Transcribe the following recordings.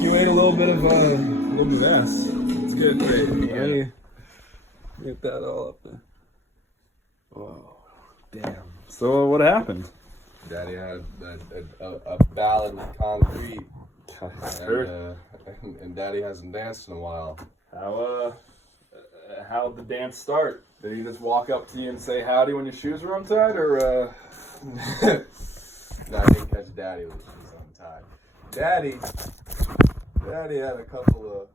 like you ate a little bit of ass. It's good. Great. Get that all up there. Whoa, damn. So what happened? Daddy had a ballad with concrete, and Daddy hasn't danced in a while. How'd the dance start? Did he just walk up to you and say howdy when your shoes were untied, or No, I didn't catch Daddy when his shoes untied. Daddy had a couple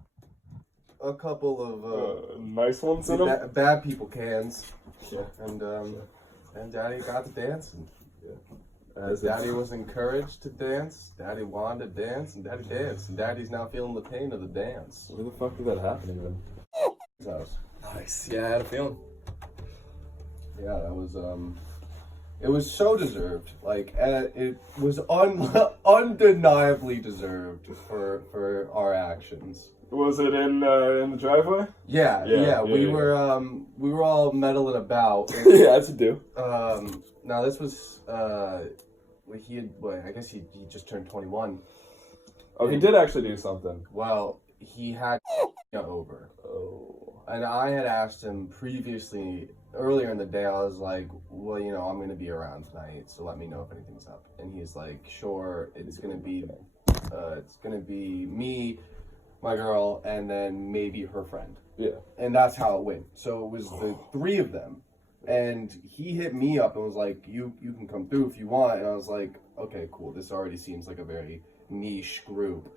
of nice ones in them? bad people cans. Yeah. And Daddy got to dancing. Yeah. Daddy was encouraged to dance. Daddy wanted to dance, and Daddy danced. And Daddy's now feeling the pain of the dance. Where the fuck did that happen even? His house. Nice. Yeah, I had a feeling. Yeah, that was it was so deserved. Like it was undeniably deserved for our actions. Was it in the driveway? Yeah. We were all meddling about. Yeah, that's a do. Now this was I guess he just turned 21. Oh, he did actually do something. Well, he had over. Oh. And I had asked him previously, earlier in the day, I was like, well, I'm going to be around tonight, so let me know if anything's up. And he's like, sure, it's going to be me, my girl, and then maybe her friend. Yeah. And that's how it went. So it was the three of them. And he hit me up and was like, you can come through if you want. And I was like, okay, cool. This already seems like a very niche group.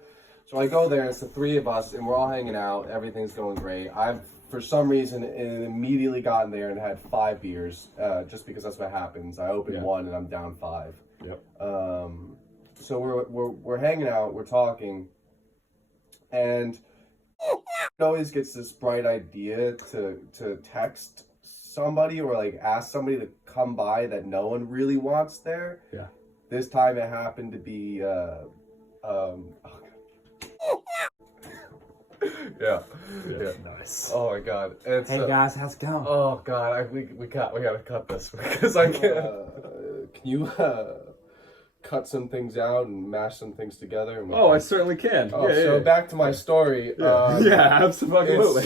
So I go there, it's the three of us, and we're all hanging out. Everything's going great. I've, for some reason, immediately gotten there and had 5 beers, just because that's what happens. I open one and I'm down 5. Yep. So we're hanging out, we're talking, and he always gets this bright idea to text somebody or like ask somebody to come by that no one really wants there. Yeah. This time it happened to be Yeah. Nice. Oh my god. It's, Hey guys, how's it going? Oh god, we gotta cut this because I can't. Can you cut some things out and mash some things together? And I certainly can. So back to my story. Yeah, absolutely.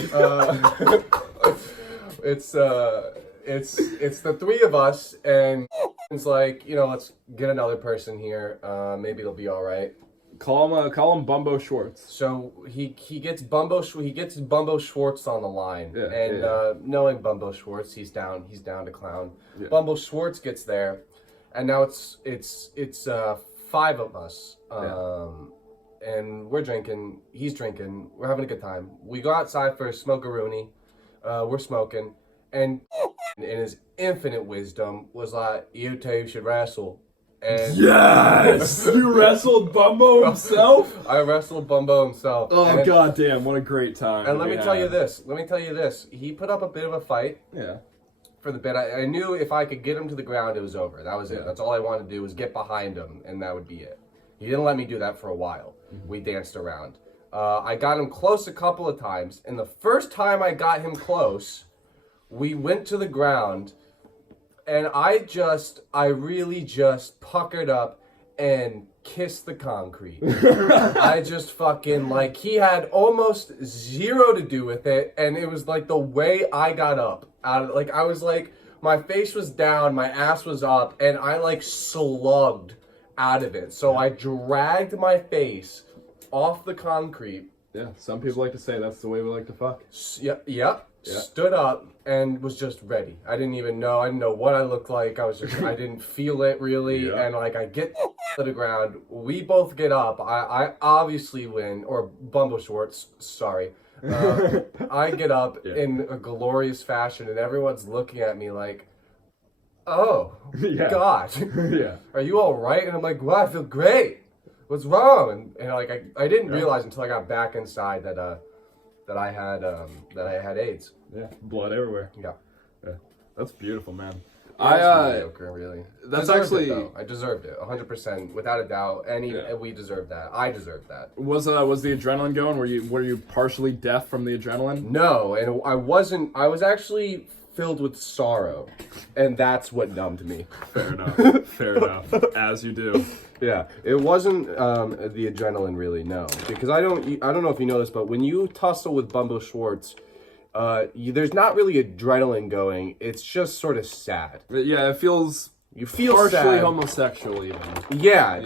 It's the three of us, and it's like, let's get another person here. Maybe it'll be all right. Call him Bumbo Schwartz. So he gets Bumbo Schwartz on the line, knowing Bumbo Schwartz, he's down to clown. Yeah. Bumbo Schwartz gets there, and now it's 5 of us, and we're drinking. He's drinking. We're having a good time. We go outside for a smoke-a-rooney. We're smoking, and in his infinite wisdom was like, "You two should wrestle." And yes! You wrestled Bumbo himself? I wrestled Bumbo himself. Oh, goddamn, what a great time. And let me tell you this. He put up a bit of a fight. Yeah. For the bit. I knew if I could get him to the ground, it was over. That was it. That's all I wanted to do was get behind him, and that would be it. He didn't let me do that for a while. Mm-hmm. We danced around. I got him close a couple of times, and the first time I got him close, we went to the ground. And I really just puckered up and kissed the concrete. I just fucking, he had almost zero to do with it. And it was like the way I got up I was like, my face was down, my ass was up, and I slugged out of it. So I dragged my face off the concrete. Yeah, some people like to say that's the way we like to fuck. Yep. Yeah. Stood up and was just ready. I didn't know what I looked like. I didn't feel it really. Yeah. And I get to the ground. We both get up. I obviously win, or Bumbo Schwartz, sorry. I get up in a glorious fashion, and everyone's looking at me like, oh, God. Yeah. Are you all right? And I'm like, wow, I feel great. What's wrong? And I didn't realize until I got back inside that I had AIDS. Yeah, blood everywhere. Yeah. That's beautiful, man. Mediocre, really. That's deserved actually. I deserved it, 100%, without a doubt. We deserved that. I deserved that. Was the adrenaline going? Were you partially deaf from the adrenaline? No, and I wasn't. I was actually filled with sorrow, and that's what numbed me. Fair enough. Fair enough. As you do. Yeah, it wasn't the adrenaline, really. No, because I don't know if you know this, but when you tussle with Bumbo Schwartz, there's not really adrenaline going. It's just sort of sad. Yeah, it feels. You feel partially sad. homosexual, even. Yeah,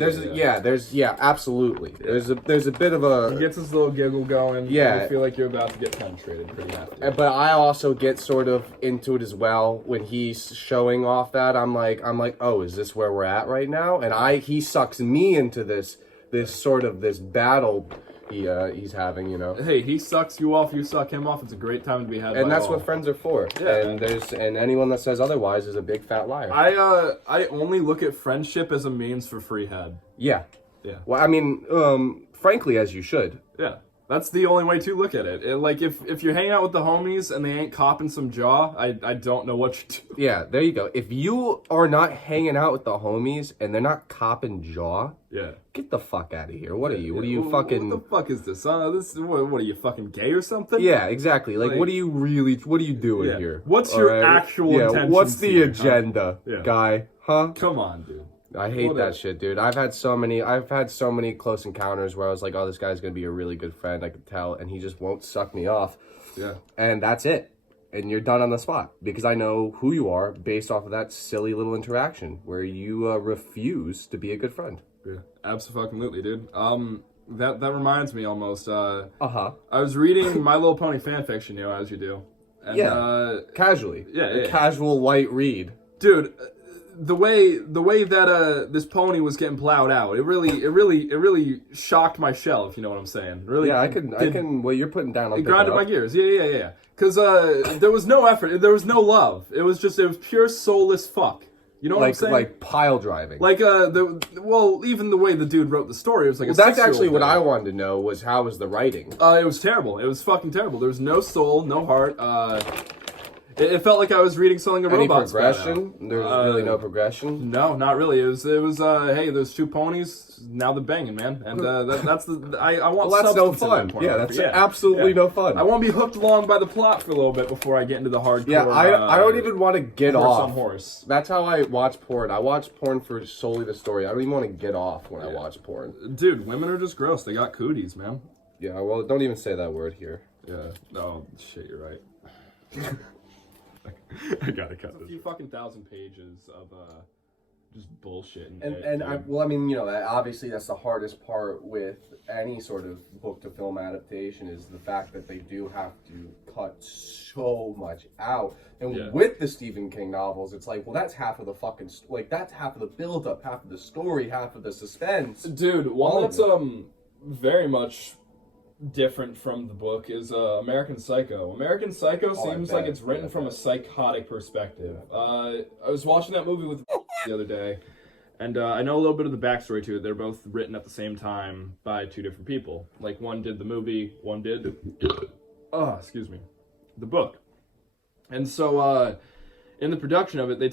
absolutely. There's a bit of a. He gets his little giggle going. Yeah, you feel like you're about to get penetrated pretty hefty. But I also get sort of into it as well when he's showing off that. I'm like, oh, is this where we're at right now? And he sucks me into this battle he's having, you know. Hey, he sucks you off, you suck him off. It's a great time to be had. And that's what friends are for. Yeah. And anyone that says otherwise is a big fat liar. I only look at friendship as a means for free head. Yeah. Yeah. Well, I mean, frankly, as you should. Yeah. That's the only way to look at it. Like, if you're hanging out with the homies and they ain't copping some jaw, I don't know what you do. Yeah, there you go. If you are not hanging out with the homies and they're not copping jaw, yeah, get the fuck out of here. What are you? What are you fucking... What the fuck is this? What are you, fucking gay or something? Yeah, exactly. Like what are you doing here? What's your actual intention? What's the agenda, guy? Huh? Come on, dude. I hate that shit, dude. I've had so many close encounters where I was like, oh, this guy's gonna be a really good friend, I could tell, and he just won't suck me off. Yeah. And that's it. And you're done on the spot because I know who you are based off of that silly little interaction where you refuse to be a good friend. Yeah, absolutely, dude. That reminds me almost. I was reading My Little Pony fanfiction, you know, as you do. And, casually. Yeah. Casual light read, dude. The way that this pony was getting plowed out, it really shocked my shell, if you know what I'm saying. Really, yeah, I can. Well, you're putting down. It grinded my gears. Yeah. Because there was no effort, there was no love. It was pure soulless fuck. You know what I'm saying? Like pile driving. Like even the way the dude wrote the story, it was like that's actually what I wanted to know was how was the writing? It was terrible. It was fucking terrible. There was no soul, no heart. It felt like I was reading something a robot. Any progression? There's really no progression. No, not really. It was. Hey, there's two ponies. Now they're banging, man. And that's the. I want. Well, that's no fun. Yeah, that's absolutely no fun. I want to be hooked along by the plot for a little bit before I get into the hardcore. Yeah, I don't even want to get off. Horse. That's how I watch porn. I watch porn for solely the story. I don't even want to get off when I watch porn. Dude, women are just gross. They got cooties, man. Yeah. Well, don't even say that word here. Yeah. Oh shit, you're right. I gotta cut this. A few fucking thousand pages of just bullshit. I mean, you know, obviously that's the hardest part with any sort of book to film adaptation is the fact that they do have to cut so much out. And with the Stephen King novels, it's like, well, that's half of the fucking that's half of the build-up, half of the story, half of the suspense. Dude, one that's very much different from the book is American Psycho. American Psycho seems like it's written from a psychotic perspective. I was watching that movie with the other day, and I know a little bit of the backstory to it. They're both written at the same time by two different people. Like, one did the movie, one did the book. And so in the production of it, they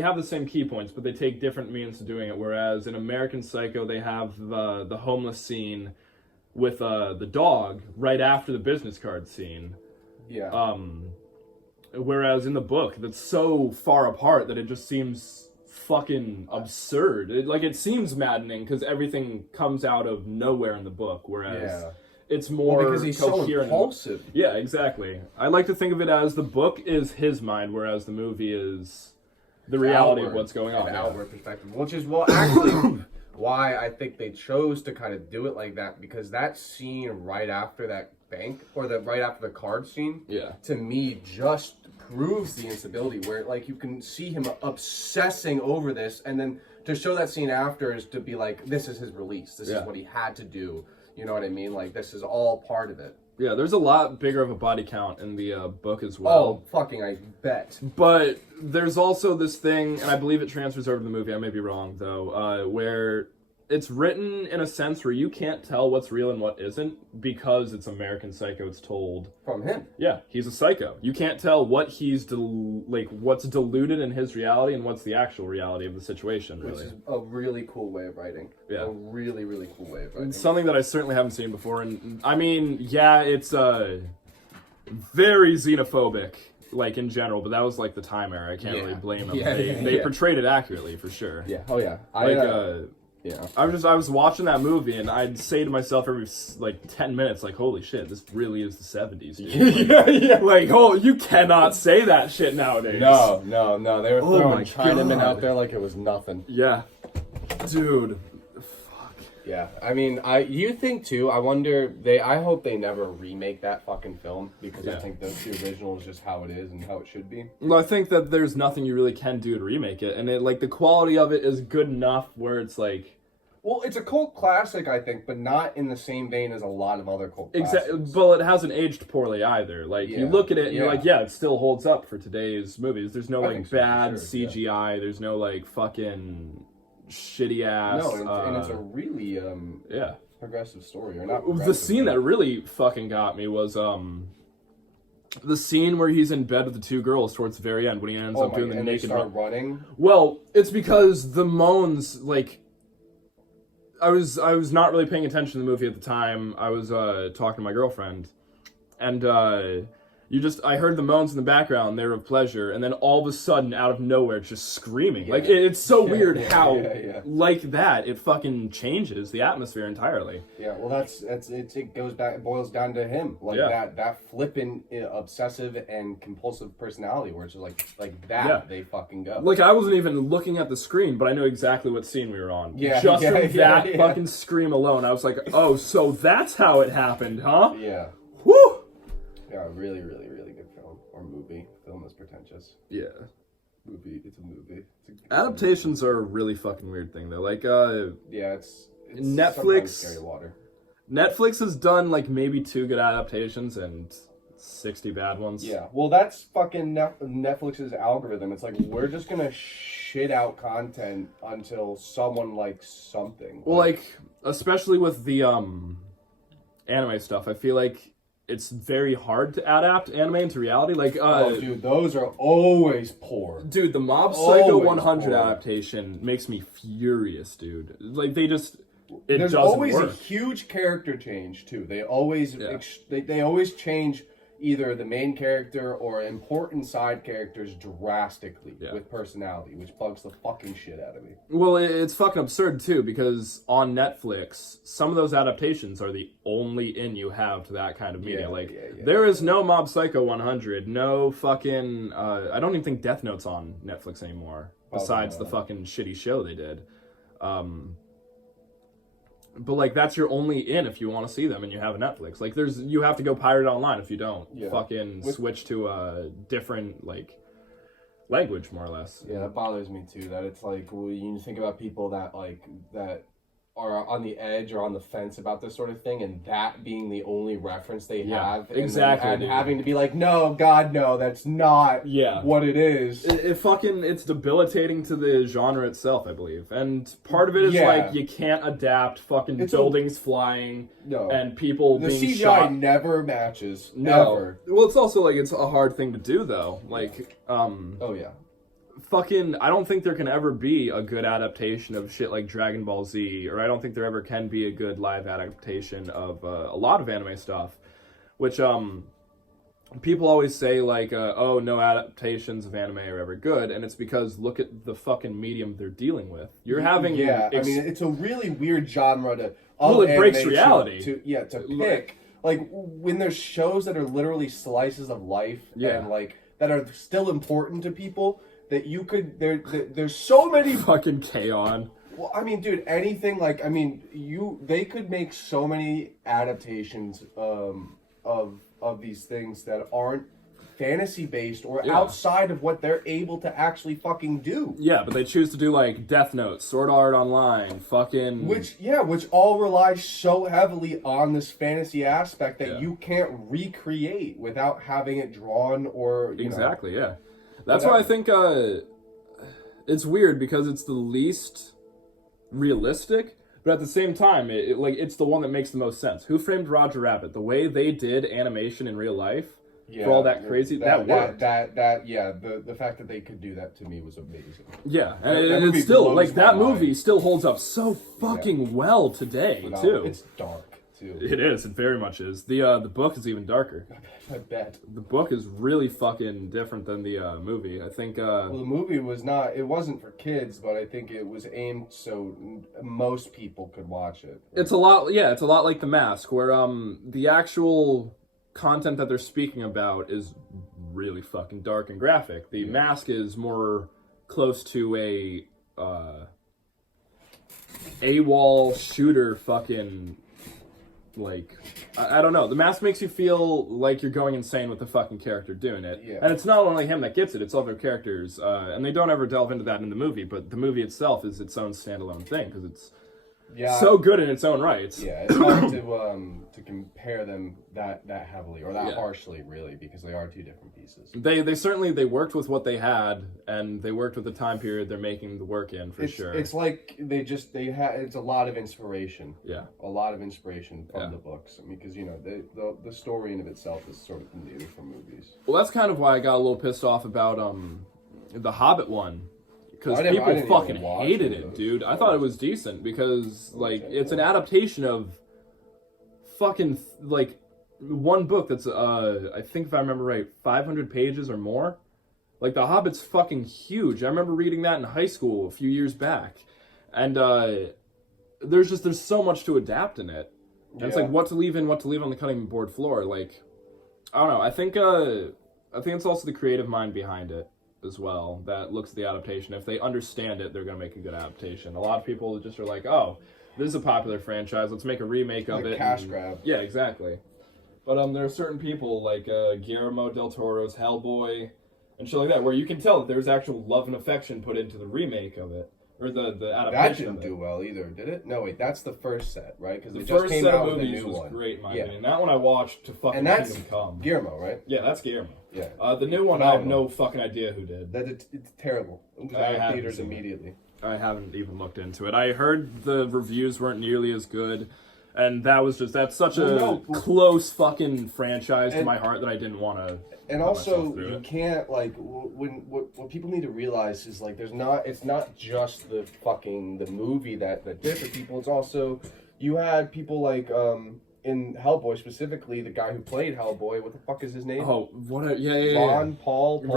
have the same key points, but they take different means to doing it. Whereas in American Psycho, they have the homeless scene with the dog right after the business card scene. Yeah. Whereas in the book, that's so far apart that it just seems fucking absurd. It seems maddening because everything comes out of nowhere in the book, whereas it's more because he's coherent. So impulsive. Yeah, exactly. I like to think of it as the book is his mind, whereas the movie is the reality of what's going on. An outward perspective, which is actually why I think they chose to kind of do it like that, because that scene right after that bank, or right after the card scene, to me just proves the instability, where like you can see him obsessing over this, and then to show that scene after is to be like, this is his release, this is what he had to do, you know what I mean? Like, this is all part of it. Yeah, there's a lot bigger of a body count in the book as well. Oh, fucking I bet. But there's also this thing, and I believe it transfers over to the movie, I may be wrong though, where it's written in a sense where you can't tell what's real and what isn't because it's American Psycho. It's told from him. Yeah, he's a psycho. You can't tell what he's what's diluted in his reality and what's the actual reality of the situation. Really, which is a really cool way of writing. Yeah, a really cool way of writing. It's something that I certainly haven't seen before. And I mean, yeah, it's very xenophobic like in general, but that was like the time era. I can't really blame them. Yeah, they portrayed it accurately for sure. Yeah. Oh yeah. Yeah. I was watching that movie and I'd say to myself every like 10 minutes, like, holy shit, this really is the 70s, dude. Like, like, oh, you cannot say that shit nowadays. No. They were throwing Chinamen out there like it was nothing. Yeah. Dude. Fuck. Yeah. I mean, you think too, I wonder, I hope they never remake that fucking film because I think the original is just how it is and how it should be. Well, I think that there's nothing you really can do to remake it. And like the quality of it is good enough where it's like, well, it's a cult classic, I think, but not in the same vein as a lot of other cult classics. Exactly. Well, it hasn't aged poorly either. Like, you look at it and you're like, yeah, it still holds up for today's movies. There's no, like, bad CGI. Yeah. There's no, like, fucking shitty ass... No, and it's a really, progressive story. Or not the scene that really fucking got me was, the scene where he's in bed with the two girls towards the very end when he ends up doing the naked... They start running? Well, it's because the moans, like... I was not really paying attention to the movie at the time. I was talking to my girlfriend, and I heard the moans in the background. They were of pleasure, and then all of a sudden, out of nowhere, it's just screaming. Yeah. Like it's so weird how like that it fucking changes the atmosphere entirely. Yeah, well, it goes back. It boils down to him, like that flippant, obsessive and compulsive personality, where it's like that they fucking go. Like I wasn't even looking at the screen, but I know exactly what scene we were on. Yeah, just from that fucking scream alone, I was like, oh, so that's how it happened, huh? Yeah. Woo. Yeah, really, really, really good film. Or movie. Film is pretentious. Yeah. Movie, it's a movie. Adaptations are a really fucking weird thing, though. Like, it's Netflix... scary water. Netflix has done, like, maybe 2 good adaptations and 60 bad ones. Yeah, well, that's fucking Netflix's algorithm. It's like, we're just gonna shit out content until someone likes something. Well, like especially with the, anime stuff, I feel like it's very hard to adapt anime into reality. Like, oh, dude, those are always poor. Dude, the Mob Psycho 100 adaptation makes me furious, dude. Like, there's always work. A huge character change too. They always they always change either the main character or important side characters drastically with personality, which bugs the fucking shit out of me. Well, it's fucking absurd too, because on Netflix, some of those adaptations are the only in you have to that kind of media. There is no Mob Psycho 100, no fucking I don't even think Death Note's on Netflix anymore, besides the fucking shitty show they did. But, like, that's your only in if you want to see them and you have a Netflix. Like, you have to go pirate it online if you don't. Yeah. Fucking switch to a different, like, language, more or less. Yeah, that bothers me, too. That it's, like, when you think about people that, like, that are on the edge or on the fence about this sort of thing, and that being the only reference they have. Exactly. And having to be like, no, God, no, that's not what it is. It's debilitating to the genre itself, I believe. And part of it is, like, you can't adapt fucking buildings flying and people being shot. The CGI never matches. No. Ever. Well, it's also, like, it's a hard thing to do, though. Like, oh, yeah. Fucking, I don't think there can ever be a good adaptation of shit like Dragon Ball Z, or I don't think there ever can be a good live adaptation of a lot of anime stuff, which people always say like, oh, no adaptations of anime are ever good, and it's because look at the fucking medium they're dealing with. You're having I mean, it's a really weird genre to it breaks reality to pick. Like when there's shows that are literally slices of life and like that are still important to people. That you could there's so many fucking K-On! Well, I mean, dude, anything like they could make so many adaptations of these things that aren't fantasy based or outside of what they're able to actually fucking do. Yeah, but they choose to do like Death Note, Sword Art Online, fucking which all rely so heavily on this fantasy aspect that you can't recreate without having it drawn or you know. That's why I think it's weird because it's the least realistic, but at the same time, it's the one that makes the most sense. Who Framed Roger Rabbit? The way they did animation in real life for all that crazy that worked. The fact that they could do that to me was amazing. Yeah, and it's still like that movie still holds up so fucking well today too. It's dark. too. It is. It very much is. The book is even darker. I bet. The book is really fucking different than the movie. I think. Well, the movie was not. It wasn't for kids, but I think it was aimed so most people could watch it. It's a lot. Yeah, it's a lot like The Mask, where the actual content that they're speaking about is really fucking dark and graphic. The Mask is more close to a AWOL shooter fucking, like, I don't know. The Mask makes you feel like you're going insane with the fucking character doing it. Yeah. And it's not only him that gets it, it's other characters. And they don't ever delve into that in the movie, but the movie itself is its own standalone thing, because it's so good in its own rights. Yeah, it's hard to compare them that heavily or that harshly, really, because they are two different pieces. They certainly they worked with what they had, and they worked with the time period they're making the work in for sure. It's like they had. It's a lot of inspiration. Yeah, a lot of inspiration from the books. I mean, because the story in of itself is sort of new for movies. Well, that's kind of why I got a little pissed off about the Hobbit one. Because people fucking hated it, dude. I thought it was decent because, like, it's an adaptation of fucking, like, one book that's, I think if I remember right, 500 pages or more. Like, The Hobbit's fucking huge. I remember reading that in high school a few years back. And, there's so much to adapt in it. And it's like, what to leave in, what to leave on the cutting board floor. Like, I don't know. I think it's also the creative mind behind it as well that looks at the adaptation. If they understand it, they're going to make a good adaptation. A lot of people just are like, oh, this is a popular franchise, let's make a remake of it. Cash grab. Yeah, exactly. But there are certain people like Guillermo del Toro's Hellboy and shit like that, where you can tell that there's actual love and affection put into the remake of it. Or the adaptation. That didn't do well either, did it? No, wait, that's the first set, right? Because the it just first came set out of with a movies new was one. great, in my opinion. That one I watched to fucking and that's Kingdom Come. Guillermo, right? Yeah, that's Guillermo. Yeah. The new one, I have no fucking idea who did. It's terrible. I Theaters immediately. I haven't even looked into it. I heard the reviews weren't nearly as good, and that's such a close fucking franchise to my heart that I didn't want to. And also, you can't, like, what people need to realize is, like, it's not just the movie that did for people. It's also, you had people like, in Hellboy specifically, the guy who played Hellboy, what the fuck is his name? Oh, RuPaul.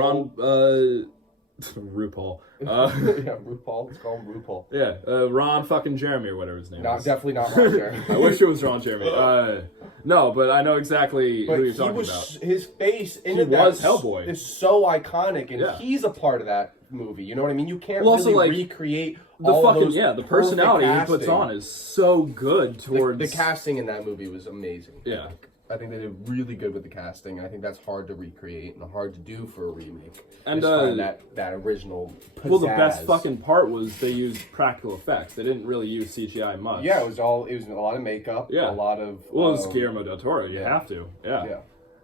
Yeah, RuPaul. Let's call him RuPaul. Yeah, Ron fucking Jeremy or whatever his name is. Definitely not Ron Jeremy. I wish it was Ron Jeremy. No, but I know exactly who you're talking about. His face in it was Hellboy. Is so iconic, and he's a part of that movie. You know what I mean? You can't recreate the personality he puts on is so good towards the casting in that movie was amazing. Yeah. I think they did really good with the casting. I think that's hard to recreate and hard to do for a remake. And that original pizzazz. Well, the best fucking part was they used practical effects. They didn't really use CGI much. Yeah, it was a lot of makeup. Yeah. A lot of. Well, it's Guillermo del Toro. You have to. Yeah.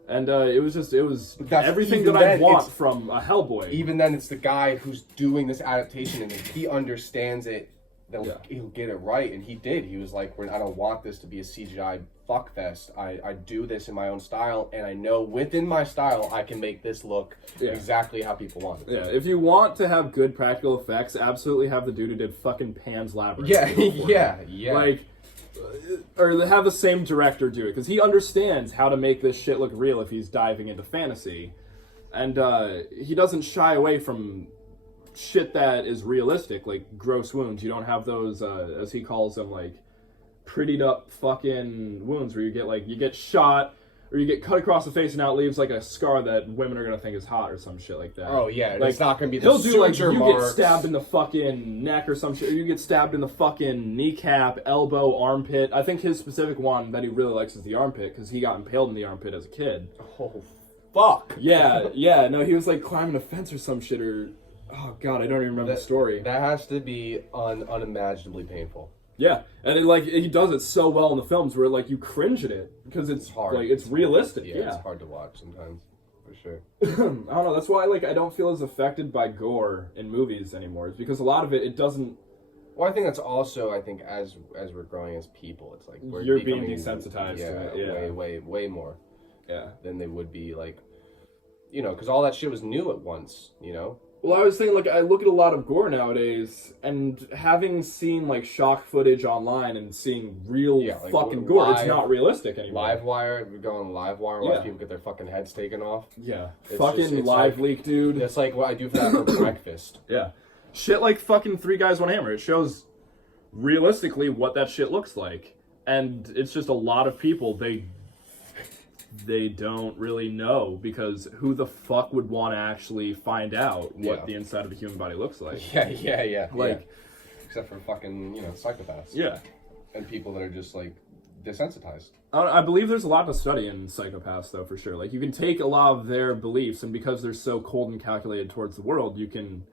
And it was everything that I want from a Hellboy. Even then, it's the guy who's doing this adaptation, and if he understands it, he'll get it right. And he did. He was like, I don't want this to be a CGI fuckfest. I do this in my own style, and I know within my style I can make this look exactly how people want it. Yeah, if you want to have good practical effects, absolutely have the dude who did fucking Pan's Labyrinth. Yeah. Like, or have the same director do it, because he understands how to make this shit look real if he's diving into fantasy. And he doesn't shy away from shit that is realistic, like gross wounds. You don't have those, as he calls them, like, prettied up fucking wounds where you get shot or you get cut across the face and now it leaves like a scar that women are gonna think is hot or some shit like that. Oh yeah, like, it's not gonna be the he'll do like suture you marks. Get stabbed in the fucking neck or some shit, or you get stabbed in the fucking kneecap, elbow, armpit. I think his specific one that he really likes is the armpit because he got impaled in the armpit as a kid. Oh fuck. Yeah, no, he was like climbing a fence or some shit, or oh god, I don't even remember the story. That has to be unimaginably painful. Yeah, and he does it so well in the films where like you cringe at it because it's hard. Like it's realistic. Yeah, it's hard to watch sometimes, for sure. I don't know. That's why I don't feel as affected by gore in movies anymore. It's because a lot of it doesn't. Well, I think that's also as we're growing as people, it's like you're being desensitized to it. Yeah, way more. Yeah, than they would be like, because all that shit was new at once. Well, I was saying, like, I look at a lot of gore nowadays, and having seen, like, shock footage online and seeing real like, fucking gore, it's not realistic anymore. Livewire, we go on Livewire, watch people get their fucking heads taken off. Yeah. Fucking live leak, dude. It's like what I do for that for breakfast. Yeah. Shit like fucking Three Guys, One Hammer. It shows realistically what that shit looks like. And it's just a lot of people, they don't really know, because who the fuck would want to actually find out what the inside of a human body looks like? Yeah. Like, except for fucking, psychopaths. Yeah. And people that are just, like, desensitized. I believe there's a lot to study in psychopaths, though, for sure. Like, you can take a lot of their beliefs, and because they're so cold and calculated towards the world, you can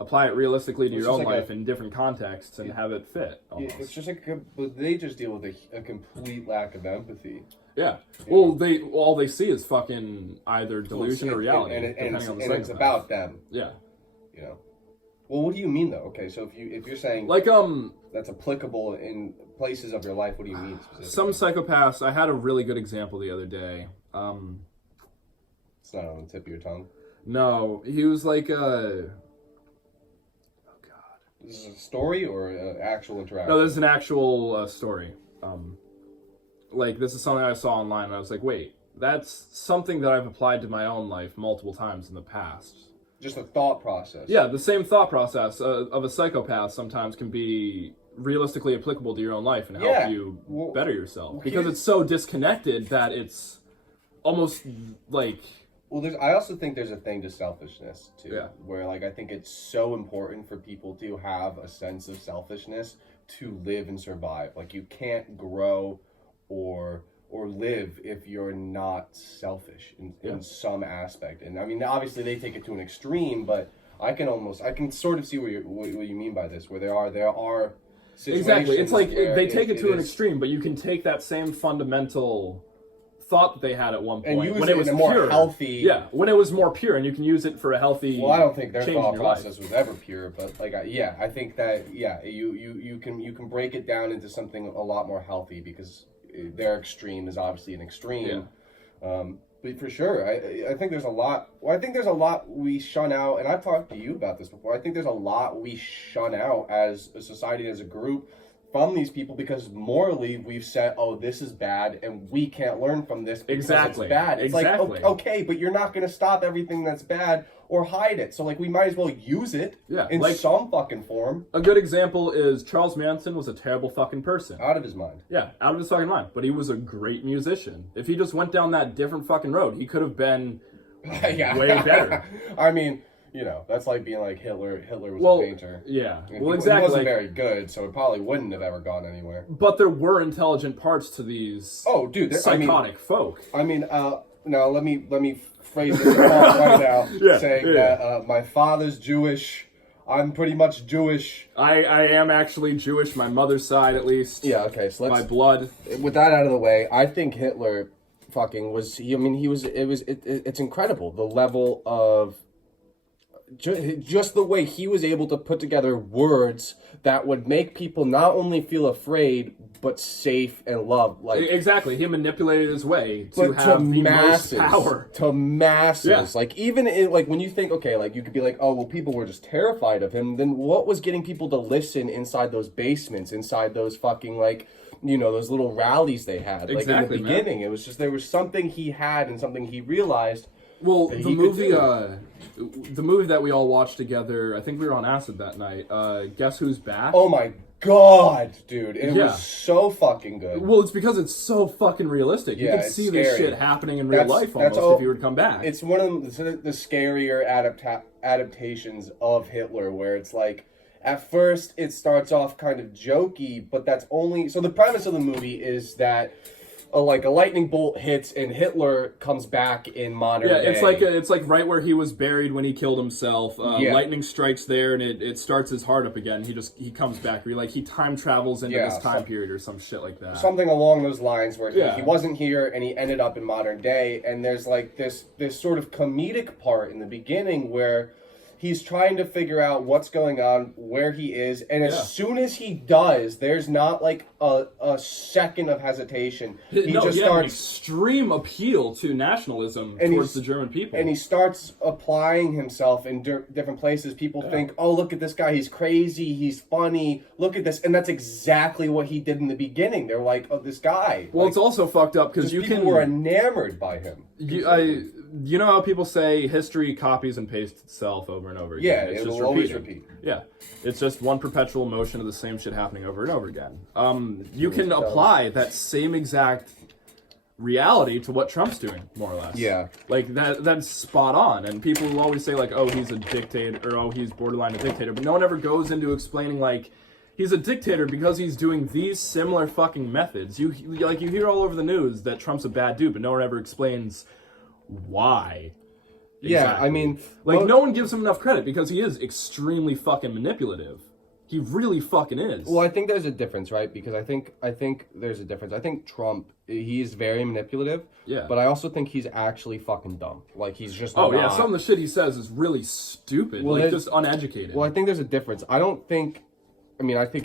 apply it realistically to your own life in different contexts and have it fit, almost. It's just like, but they just deal with a complete lack of empathy. Yeah. Well, all they see is fucking either delusion or reality, and it's about them. Yeah. Well, what do you mean though? Okay, so if you're saying like that's applicable in places of your life, what do you mean specifically? Some psychopaths. I had a really good example the other day. It's not on the tip of your tongue. No, he was like This is a story or an actual interaction? No, this is an actual story. Like, this is something I saw online, and I was like, wait, that's something that I've applied to my own life multiple times in the past. Just a thought process. Yeah, the same thought process of a psychopath sometimes can be realistically applicable to your own life and help you better yourself. Because it's so disconnected that it's almost like... Well, I also think there's a thing to selfishness, too. Yeah. Where, like, I think it's so important for people to have a sense of selfishness to live and survive. Like, you can't grow or live if you're not selfish in some aspect. And, I mean, obviously they take it to an extreme, but I can sort of see what you mean by this, where there are situations. Exactly. It's like they take it to an extreme, but you can take that same fundamental thought that they had at one point and use when it was in a pure. More healthy. Yeah, when it was more pure, and you can use it for a healthy. Well, I don't think their thought process was ever pure, but like, I think that you can break it down into something a lot more healthy, because their extreme is obviously an extreme. Yeah. But for sure, I think there's a lot. Well, I think there's a lot we shun out, and I've talked to you about this before. I think there's a lot we shun out as a society, as a group, from these people, because morally we've said, oh, this is bad and we can't learn from this because it's bad. It's like, okay, but you're not going to stop everything that's bad or hide it. So, like, we might as well use it in some fucking form. A good example is Charles Manson was a terrible fucking person. Out of his mind. Yeah, out of his fucking mind. But he was a great musician. If he just went down that different fucking road, he could have been way better. I mean... that's like being like Hitler. Hitler was a painter. Yeah. He exactly. wasn't very good, so it probably wouldn't have ever gone anywhere. But there were intelligent parts to these psychotic folk. I mean, now let me phrase this right now, saying that my father's Jewish. I'm pretty much Jewish. I am actually Jewish, my mother's side at least. Yeah, okay, so by blood. With that out of the way, I think Hitler fucking was... It's incredible, the level of... Just the way he was able to put together words that would make people not only feel afraid but safe and loved. Like, exactly, he manipulated his way to have the most power to masses. Yeah. Like, even in, like, when you think, okay, like, you could be like, oh well, people were just terrified of him. Then what was getting people to listen inside those basements, inside those fucking, like, those little rallies they had? Like, in the beginning, it was just there was something he had and something he realized. Well, the movie that we all watched together, I think we were on acid that night. Guess Who's Back? Oh my god, dude! It was so fucking good. Well, it's because it's so fucking realistic. You could see this shit happening in real life almost if you would come back. It's one of the scarier adaptations of Hitler, where it's like, at first it starts off kind of jokey, but that's only... So the premise of the movie is that a lightning bolt hits and Hitler comes back in modern day. It's like right where he was buried when he killed himself. Lightning strikes there and it starts his heart up again. He comes back. He time travels into this time period or some shit like that. Something along those lines where he wasn't here and he ended up in modern day. And there's like this sort of comedic part in the beginning where He's trying to figure out what's going on, where he is, and as soon as he does, there's not like a second of hesitation. He just starts an extreme appeal to nationalism towards the German people, and he starts applying himself in different places. People think, "Oh, look at this guy! He's crazy. He's funny. Look at this!" And that's exactly what he did in the beginning. They're like, "Oh, this guy." Well, like, it's also fucked up because people were enamored by him. You know how people say history copies and pastes itself over and over again? Yeah, it's it'll always repeat. Yeah, it's just one perpetual motion of the same shit happening over and over again. You can apply that same exact reality to what Trump's doing, more or less. Yeah. Like, that's spot on. And people will always say, like, oh, he's a dictator, or oh, he's borderline a dictator. But no one ever goes into explaining, like, he's a dictator because he's doing these similar fucking methods. You hear all over the news that Trump's a bad dude, but no one ever explains why. Exactly. Yeah, I mean... Like, no one gives him enough credit because he is extremely fucking manipulative. He really fucking is. Well, I think there's a difference, right? Because I think there's a difference. I think Trump, he's very manipulative. Yeah. But I also think he's actually fucking dumb. Like, he's just Oh, yeah, some of the shit he says is really stupid. Well, like, just uneducated. Well, I think there's a difference. I think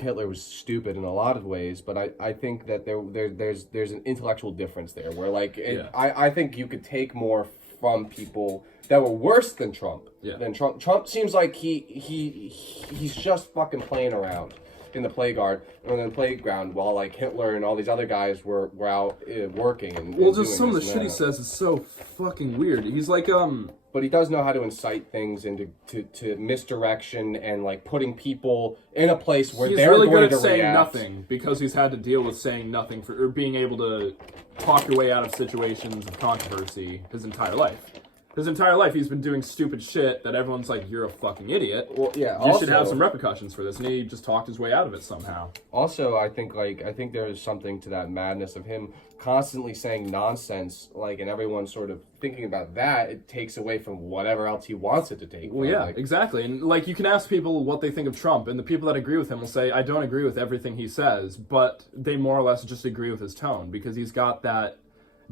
Hitler was stupid in a lot of ways, but I think that there's an intellectual difference there where, like, I think you could take more from people that were worse than Trump. Than Trump. Trump seems like he's just fucking playing around in the playground while, like, Hitler and all these other guys were out working and just some of the shit he says is so fucking weird. He's like But he does know how to incite things into to misdirection and, like, putting people in a place where they're really going good at saying react. nothing because he's had to deal with saying nothing or being able to talk your way out of situations of controversy his entire life. His entire life, he's been doing stupid shit that everyone's like, "You're a fucking idiot." Well, yeah, you should have some repercussions for this, and he just talked his way out of it somehow. Also, I think there is something to that madness of him constantly saying nonsense, like, and everyone sort of thinking about that. It takes away from whatever else he wants it to take. Well, yeah, exactly. And, like, you can ask people what they think of Trump, and the people that agree with him will say, "I don't agree with everything he says," but they more or less just agree with his tone because he's got that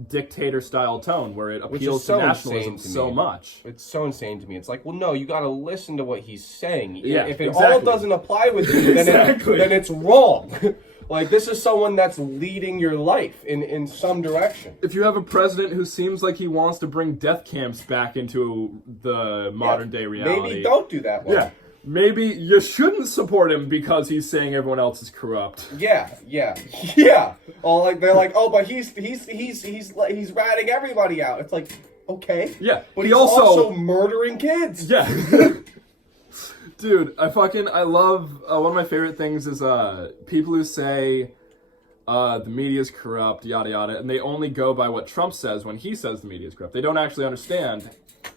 dictator style tone where it appeals to nationalism so much. It's so insane to me. It's like, well, no, you got to listen to what he's saying. Yeah, if it all doesn't apply with you, then then it's wrong. Like, this is someone that's leading your life in some direction. If you have a president who seems like he wants to bring death camps back into the modern day reality, maybe don't do that one. Yeah. Maybe you shouldn't support him because he's saying everyone else is corrupt. Yeah. Oh, like, they're like, oh, but he's ratting everybody out. It's like, okay. Yeah. But he's also murdering kids. Yeah. Dude, I love, one of my favorite things is people who say the media's corrupt, yada yada, and they only go by what Trump says when he says the media's corrupt. They don't actually understand.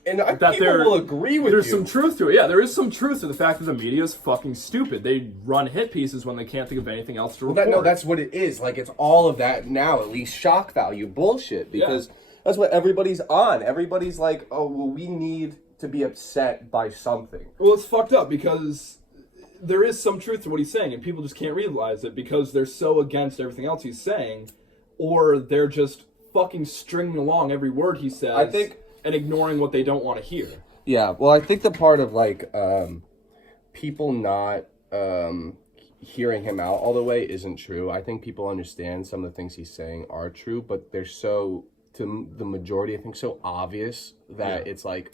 And people will agree with there's you. There's some truth to it. Yeah, there is some truth to the fact that the media is fucking stupid. They run hit pieces when they can't think of anything else to report. No, that's what it is. Like, it's all of that now, at least shock value bullshit. Because that's what everybody's on. Everybody's like, oh, well, we need to be upset by something. Well, it's fucked up because there is some truth to what he's saying, and people just can't realize it because they're so against everything else he's saying, or they're just fucking stringing along every word he says. I think... and ignoring what they don't want to hear. Yeah, well, I think the part of, like, people not hearing him out all the way isn't true. I think people understand some of the things he's saying are true, but they're so, to the majority, I think, so obvious that it's like,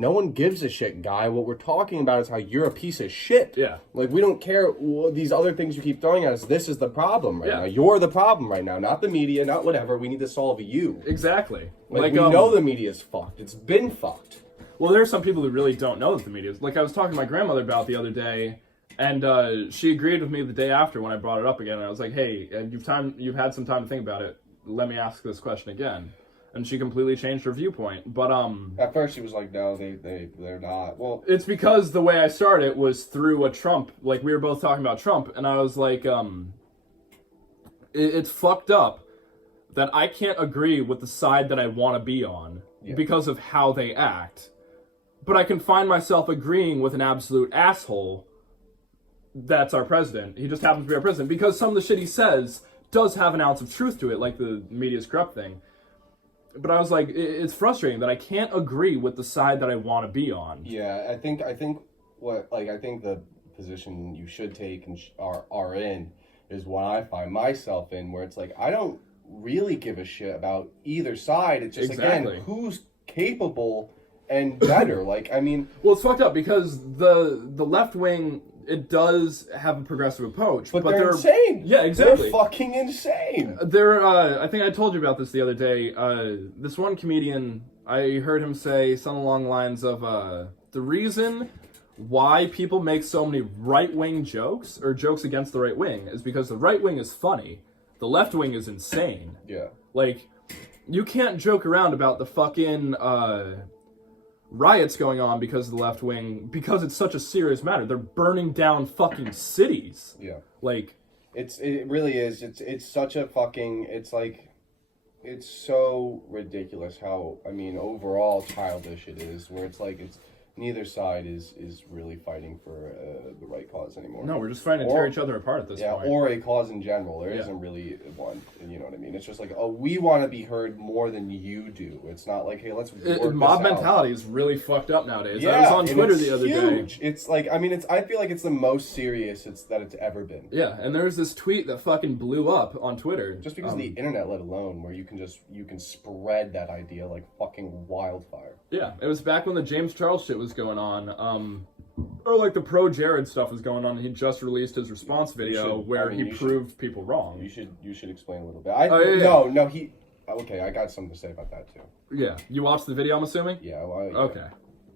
no one gives a shit, guy. What we're talking about is how you're a piece of shit. Yeah. Like, we don't care these other things you keep throwing at us. This is the problem right now. You're the problem right now, not the media, not whatever. We need to solve you. Exactly. Like, we know the media's fucked. It's been fucked. Well, there are some people who really don't know that the media's... Like, I was talking to my grandmother about the other day, and she agreed with me the day after when I brought it up again. And I was like, hey, you've had some time to think about it. Let me ask this question again. And she completely changed her viewpoint. But at first she was like, no, they're not. Well, it's because the way I started was through a Trump. Like, we were both talking about Trump, and I was like, it's fucked up that I can't agree with the side that I want to be on because of how they act. But I can find myself agreeing with an absolute asshole that's our president. He just happens to be our president because some of the shit he says does have an ounce of truth to it, like the media's corrupt thing. but I was like, it's frustrating that I can't agree with the side that I want to be on. Yeah, I think the position you should take and are in is what I find myself in, where it's like I don't really give a shit about either side. It's just again who's capable and better. Like, I mean, well, it's fucked up because the left wing, it does have a progressive approach, but they're insane. Yeah, exactly. They're fucking insane. I think I told you about this the other day. This one comedian, I heard him say something along the lines of the reason why people make so many right-wing jokes or jokes against the right wing is because the right wing is funny, the left wing is insane. Yeah. Like, you can't joke around about the fucking riots going on because of the left wing, because it's such a serious matter. They're burning down fucking cities. Yeah. Like, it really is. It's such a fucking, it's like, it's so ridiculous how, I mean, overall childish it is, where it's like, it's neither side is really fighting for the right cause anymore. No, we're just trying to tear each other apart at this point. Yeah, or a cause in general. There isn't really one. You know what I mean? It's just like, oh, we want to be heard more than you do. It's not like, hey, let's work mob this mentality out. is really fucked up nowadays. Yeah, I was on Twitter the other huge. day. It's like, I mean, I feel like it's the most serious that it's ever been. Yeah, and there was this tweet that fucking blew up on Twitter. Just because of the internet, let alone, where you can spread that idea like fucking wildfire. Yeah, it was back when the James Charles shit was going on. Or like the pro Jared stuff was going on, and he just released his response video where he proved people wrong. You should explain a little bit. Okay, I got something to say about that too. Yeah, you watched the video, I'm assuming? Yeah. Okay.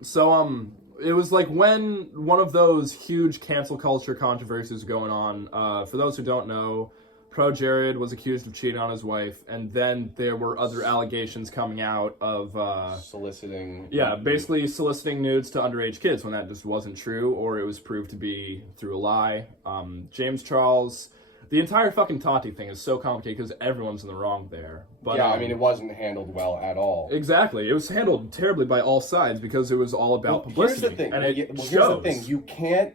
So it was like when one of those huge cancel culture controversies going on. For those who don't know, Pro Jared was accused of cheating on his wife, and then there were other allegations coming out of soliciting. Yeah, basically soliciting nudes to underage kids when that just wasn't true, or it was proved to be through a lie. James Charles, the entire fucking Tati thing is so complicated because everyone's in the wrong there. But yeah, I mean, it wasn't handled well at all. Exactly, it was handled terribly by all sides because it was all about publicity. Here's the thing. And here's the thing. You can't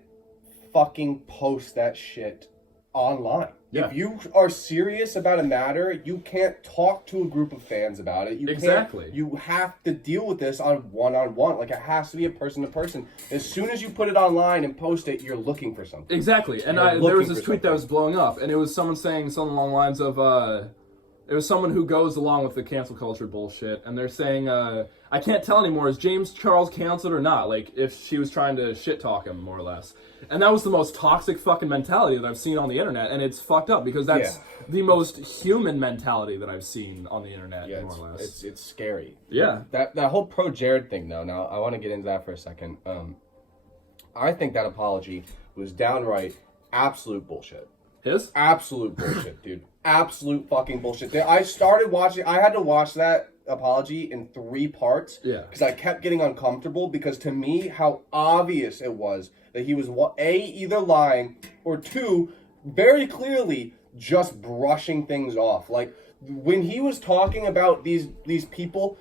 fucking post that shit online. Yeah. If you are serious about a matter, you can't talk to a group of fans about it. You have to deal with this on one-on-one. Like, it has to be a person-to-person. As soon as you put it online and post it, you're looking for something. Exactly. And there was this tweet that was blowing up, and it was someone saying something along the lines of, it was someone who goes along with the cancel culture bullshit, and they're saying, I can't tell anymore, is James Charles canceled or not? Like, if she was trying to shit-talk him, more or less. And that was the most toxic fucking mentality that I've seen on the internet, and it's fucked up, because that's the most human mentality that I've seen on the internet, more or less. It's scary. Yeah. That whole Pro Jared thing, though, now, I want to get into that for a second. I think that apology was downright absolute bullshit. His? Absolute bullshit, dude. Absolute fucking bullshit. I started watching, I had to watch that apology in 3 parts. Yeah. Because I kept getting uncomfortable, because to me, how obvious it was that he was, A, either lying, or 2, very clearly just brushing things off. Like, when he was talking about these people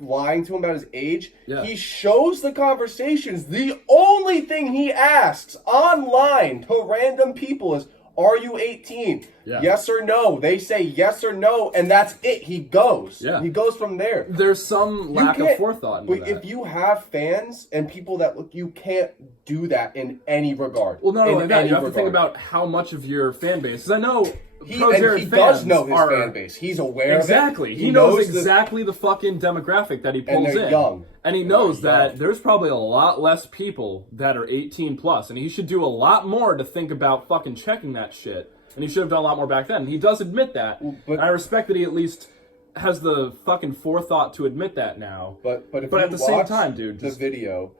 lying to him about his age, he shows the conversations. The only thing he asks online to random people is, are you 18? Yeah. Yes or no? They say yes or no, and that's it. He goes. Yeah. He goes from there. There's some lack of forethought into that. If you have fans and people that look, you can't do that in any regard. Well, not only that, you have to think about how much of your fan base. Because I know he does know his fan base. He's aware of it. Exactly. He knows exactly the fucking demographic that he pulls in. And they're young. And he knows that there's probably a lot less people that are 18 plus, and he should do a lot more to think about fucking checking that shit. And he should have done a lot more back then. And he does admit that. But I respect that he at least has the fucking forethought to admit that now. But at the same time, dude, the video,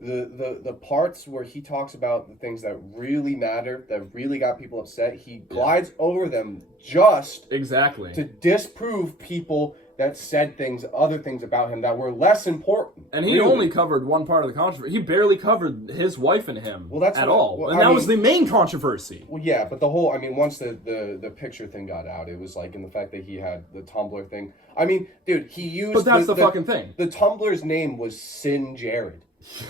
the parts where he talks about the things that really matter, that really got people upset, he glides over them just to disprove people that said other things about him that were less important. And he only covered one part of the controversy. He barely covered his wife and him at all. And that was the main controversy. Well, yeah, but the whole, I mean, once the picture thing got out, it was like, in the fact that he had the Tumblr thing. I mean, dude, he used... But that's the fucking thing. The Tumblr's name was Sin Jared.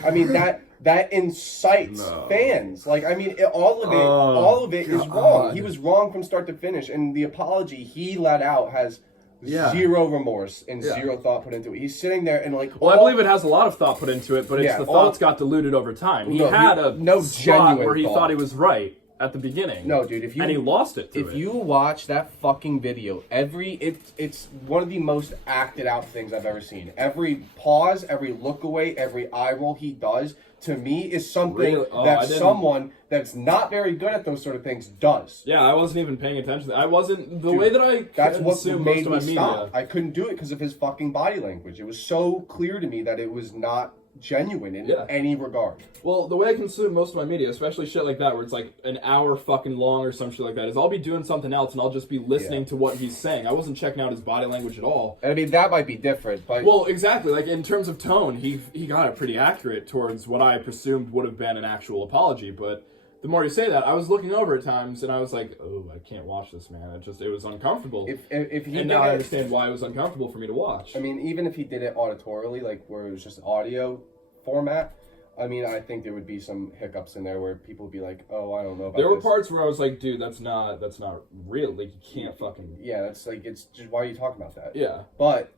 I mean, that incites fans. Like, I mean, all of it is wrong. He was wrong from start to finish. And the apology he let out has Yeah. Zero remorse and zero thought put into it. He's sitting there and like... Well, I believe it has a lot of thought put into it, but it's the thoughts got diluted over time. He had a spot where he thought he was right at the beginning. No, dude, if you... And he lost it If you watch that fucking video, it's one of the most acted out things I've ever seen. Every pause, every look away, every eye roll he does, to me, is something that someone that's not very good at those sort of things does. Yeah, I wasn't even paying attention. I wasn't... The way that I that's what made me stop. I couldn't do it because of his fucking body language. It was so clear to me that it was not genuine in any regard. Well, the way I consume most of my media, especially shit like that, where it's like an hour fucking long or some shit like that, is I'll be doing something else and I'll just be listening to what he's saying. I wasn't checking out his body language at all. I mean, that might be different, but... Well, exactly. Like, in terms of tone, he got it pretty accurate towards what I presumed would have been an actual apology, but the more you say that, I was looking over at times and I was like, oh, I can't watch this, man. It was uncomfortable. And now I understand why it was uncomfortable for me to watch. I mean, even if he did it auditorially, like where it was just audio format, I mean, I think there would be some hiccups in there where people would be like, oh, I don't know about There were parts where I was like, dude, that's not real. Like, you can't fucking... Yeah, that's like, it's just, why are you talking about that? Yeah. But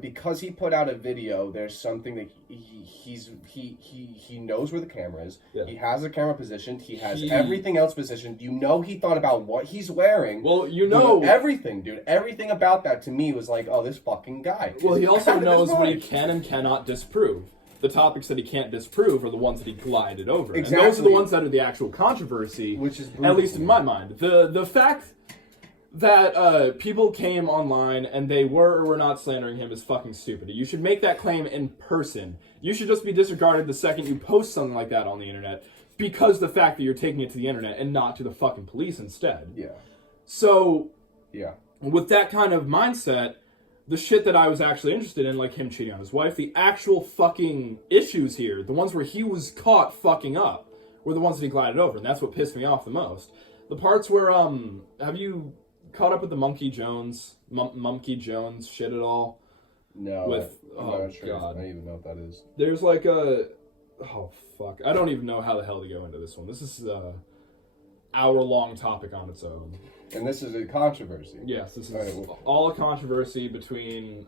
because he put out a video, there's something that he knows where the camera is. Yeah. He has the camera positioned. He has everything else positioned. You know, he thought about what he's wearing. Well, you know, everything, dude. Everything about that to me was like, oh, this fucking guy. Well, he also knows what he can and cannot disprove. The topics that he can't disprove are the ones that he glided over. Exactly. And those are the ones that are the actual controversy, which is at least in my mind. The fact that people came online and they were or were not slandering him is fucking stupid. You should make that claim in person. You should just be disregarded the second you post something like that on the internet, because the fact that you're taking it to the internet and not to the fucking police instead. Yeah. So, with that kind of mindset, the shit that I was actually interested in, like him cheating on his wife, the actual fucking issues here, the ones where he was caught fucking up, were the ones that he glided over, and that's what pissed me off the most. The parts where, have you caught up with the Monkey Jones shit at all? No. I'm not sure. God. I don't even know what that is. There's like oh fuck. I don't even know how the hell to go into this one. This is a hour-long topic on its own. And this is a controversy. Yes, this is all a controversy between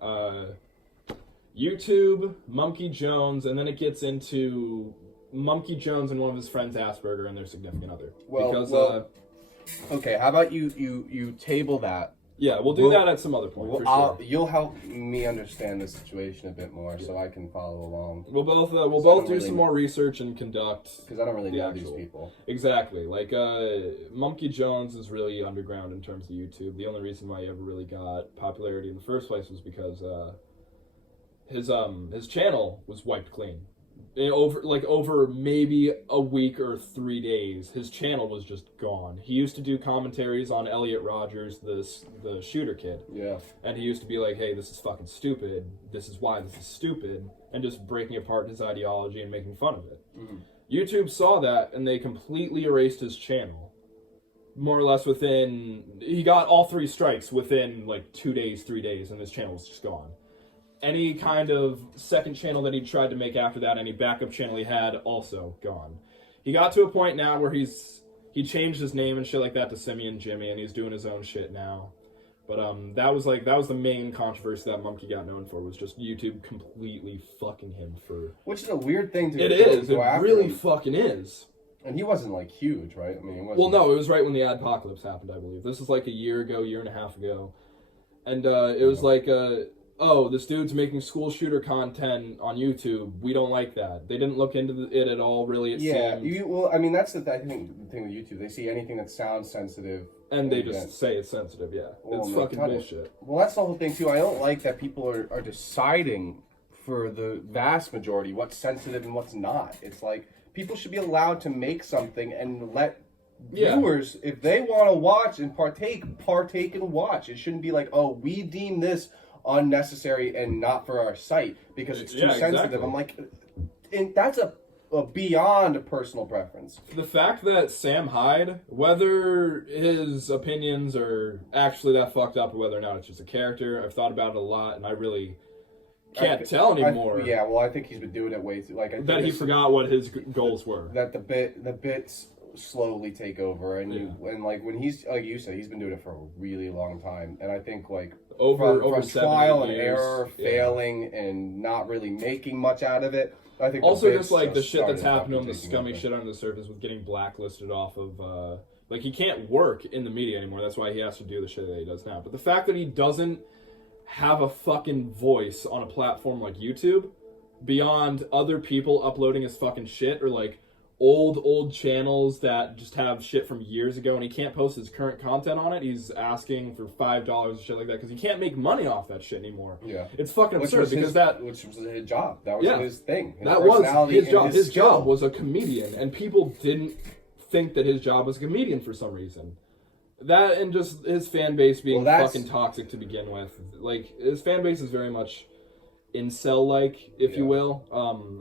YouTube, Monkey Jones, and then it gets into Monkey Jones and one of his friends, Asperger, and their significant other. Okay, how about you table that? Yeah, we'll do that at some other point, for sure. You'll help me understand the situation a bit more, so I can follow along. We'll both do some more research and conduct. Because I don't really know these people. Exactly. Like, Monkey Jones is really underground in terms of YouTube. The only reason why he ever really got popularity in the first place was because his channel was wiped clean. Over maybe a week or 3 days, his channel was just gone. He used to do commentaries on Elliot Rogers, the shooter kid. Yeah. And he used to be like, hey, this is fucking stupid. This is why this is stupid. And just breaking apart his ideology and making fun of it. Mm-hmm. YouTube saw that, and they completely erased his channel. More or less he got all 3 strikes within like 2 days, 3 days, and his channel was just gone. Any kind of second channel that he tried to make after that, any backup channel he had, also gone. He got to a point now where he changed his name and shit like that to Simeon Jimmy, and he's doing his own shit now. But that was the main controversy that Monkey got known for, was just YouTube completely fucking him for... Which is a weird thing to do. It is. It really fucking is. And he wasn't like huge, right? I mean, he wasn't... Well, no, it was right when the adpocalypse happened, I believe. This was like a year and a half ago. And it was like... oh, this dude's making school shooter content on YouTube. We don't like that. They didn't look into it at all, really, it seemed. Well, I mean, that's the thing with YouTube. They see anything that sounds sensitive. And they just say it's sensitive, yeah. Well, it's fucking bullshit. Well, that's the whole thing, too. I don't like that people are deciding for the vast majority what's sensitive and what's not. It's like, people should be allowed to make something and let... viewers, if they want to watch and partake and watch. It shouldn't be like, oh, we deem this unnecessary and not for our site because it's too sensitive. Exactly. I'm like, and that's a beyond a personal preference. The fact that Sam Hyde, whether his opinions are actually that fucked up or whether or not it's just a character, I've thought about it a lot and I really can't tell anymore. I think he's been doing it way too... Like, that he forgot what his goals were. That the bits slowly take over, and and like when he's like you said, he's been doing it for a really long time, and I think like over from 7 trial and years, error, failing and not really making much out of it. I think also just like the shit that's happened to him, the taking scummy over. shit under the surface with getting blacklisted off of like he can't work in the media anymore. That's why he has to do the shit that he does now. But the fact that he doesn't have a fucking voice on a platform like YouTube beyond other people uploading his fucking shit, or like old channels that just have shit from years ago, and he can't post his current content on it. He's asking for $5 and shit like that because he can't make money off that shit anymore. Yeah, it's fucking absurd which was his job. That was his thing. That was his job. His job was a comedian, and people didn't think that his job was a comedian for some reason. That and just his fan base being fucking toxic to begin with. Like, his fan base is very much incel-like, if you will.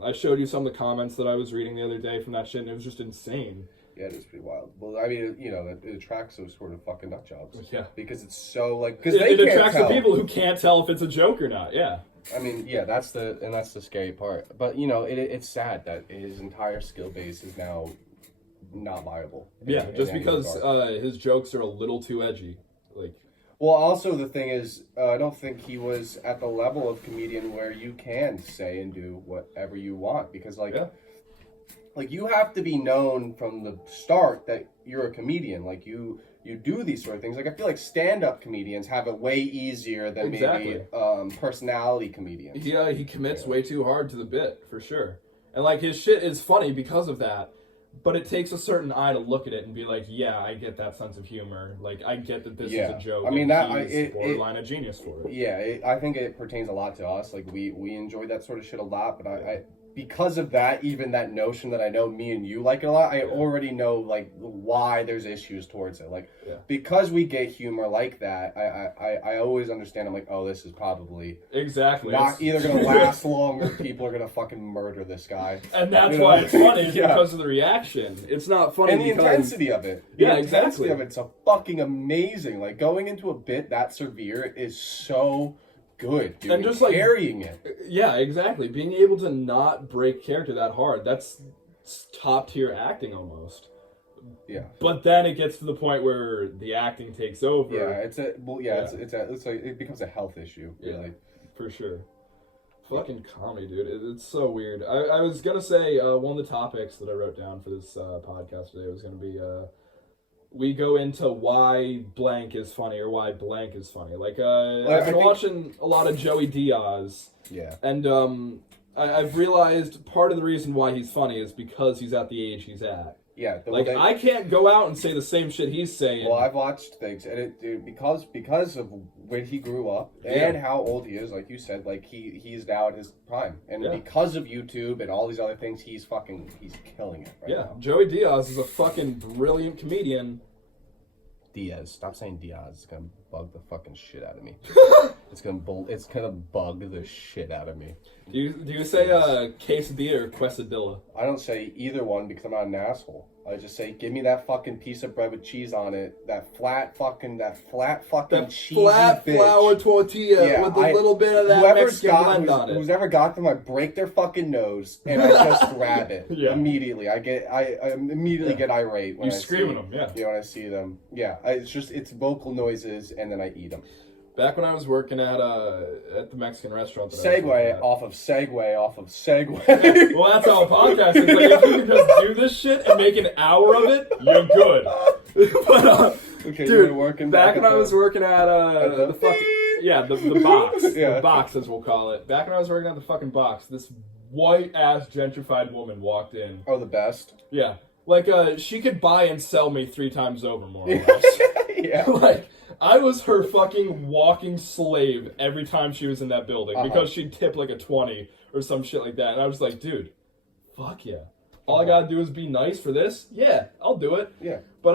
I showed you some of the comments that I was reading the other day from that shit, and it was just insane. Yeah, it is pretty wild. Well, I mean, you know, it attracts those sort of fucking nut jobs. Yeah. Because it's so, like, because it attracts the people who can't tell if it's a joke or not, yeah. I mean, yeah, that's the scary part. But, you know, it's sad that his entire skill base is now not viable. Yeah, just because his jokes are a little too edgy. Like, well, also the thing is, I don't think he was at the level of comedian where you can say and do whatever you want, because like you have to be known from the start that you're a comedian. Like you do these sort of things. Like I feel like stand-up comedians have it way easier than maybe personality comedians. Yeah, he commits way too hard to the bit for sure, and like his shit is funny because of that. But it takes a certain eye to look at it and be like, yeah, I get that sense of humor. Like, I get that this is a joke. I mean, he's borderline a genius for it. Yeah, I think it pertains a lot to us. Like, we enjoy that sort of shit a lot. But I because of that, even that notion that I know me and you like it a lot, I already know, like, why there's issues towards it. Like, because we get humor like that, I always understand. I'm like, oh, this is probably not either going to last long or people are going to fucking murder this guy. And that's why it's funny, is because of the reaction. It's not funny and the intensity of it. The intensity of it's so fucking amazing. Like, going into a bit that severe is so good, dude. And just carrying it. Yeah, exactly. Being able to not break character that hard, that's top tier acting almost. Yeah. But then it gets to the point where the acting takes over. Yeah, it's like it becomes a health issue, really. Yeah, for sure. Fucking comedy, dude. It's so weird. I was gonna say one of the topics that I wrote down for this podcast today was gonna be we go into why blank is funny or why blank is funny. Like, I've been watching a lot of Joey Diaz. Yeah. And I've realized part of the reason why he's funny is because he's at the age he's at. Yeah. I can't go out and say the same shit he's saying. Well, I've watched things, and because of when he grew up and how old he is, like you said, like he's now at his prime, and because of YouTube and all these other things, he's killing it right now. Joey Diaz is a fucking brilliant comedian. Diaz, stop saying Diaz. It's gonna bug the fucking shit out of me. It's gonna bug the shit out of me. Do you say quesadilla or quesadilla? I don't say either one because I'm not an asshole. I just say, give me that fucking piece of bread with cheese on it. That flat fucking cheesy flat bitch. Flour tortilla with a little bit of that Mexican blend on it. Who's ever got them, I break their fucking nose and I just grab it immediately. I immediately get irate when I scream at them. Yeah, when I see them. Yeah, it's vocal noises and then I eat them. Back when I was working at the Mexican restaurant. Segue off of segue. Well, that's how a podcast is. Like, if you can just do this shit and make an hour of it, you're good. But, okay, dude, you were working back when I was working at the fucking the box, the box as we'll call it. Back when I was working at the fucking box, this white ass gentrified woman walked in. Oh, the best. Yeah, like she could buy and sell me 3 times over, more or less. Yeah, like. I was her fucking walking slave every time she was in that building because she'd tip like a 20 or some shit like that. And I was like, dude, fuck yeah. All I gotta do is be nice for this? Yeah, I'll do it. Yeah. But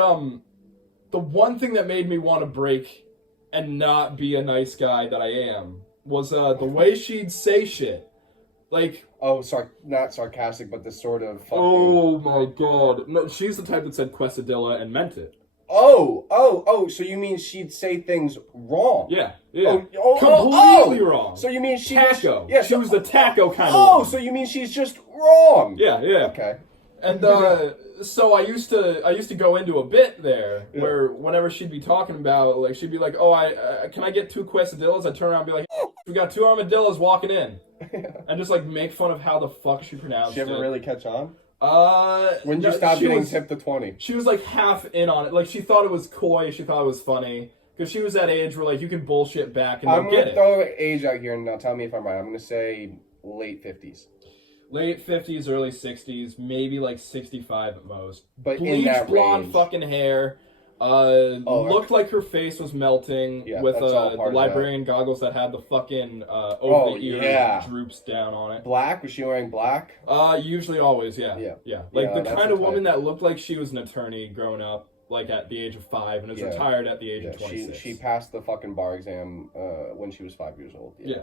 the one thing that made me want to break and not be a nice guy that I am was the way she'd say shit. Like... Oh, not sarcastic, but this sort of fucking... Oh my god. No, she's the type that said quesadilla and meant it. Oh, so you mean she'd say things wrong? Yeah. Completely wrong. So you mean she was the taco kind of Oh, one. so you mean she's just wrong? Yeah. Okay. And so I used to go into a bit there where whenever she'd be talking about, like, she'd be like, "Oh, can I get 2 quesadillas?" I'd turn around and be like, "We got 2 armadillos walking in," and just like make fun of how the fuck she pronounced it. Did she ever really catch on? When no, you stop getting tipped to 20? She was like half in on it. Like, she thought it was coy. She thought it was funny. Because she was that age where, like, you can bullshit back and they'll get it. I'm going to throw age out here, and now tell me if I'm right. I'm going to say late 50s. Late 50s, early 60s, maybe like 65 at most. But bleached in that blonde range. fucking hair. Looked like her face was melting with the librarian goggles that had the fucking over the ear droops down on it. Black? Was she wearing black? Usually always, yeah. Like the kind of woman that looked like she was an attorney growing up, like at the age of 5, and is retired at the age of 26. She passed the fucking bar exam when she was 5 years old. Yeah.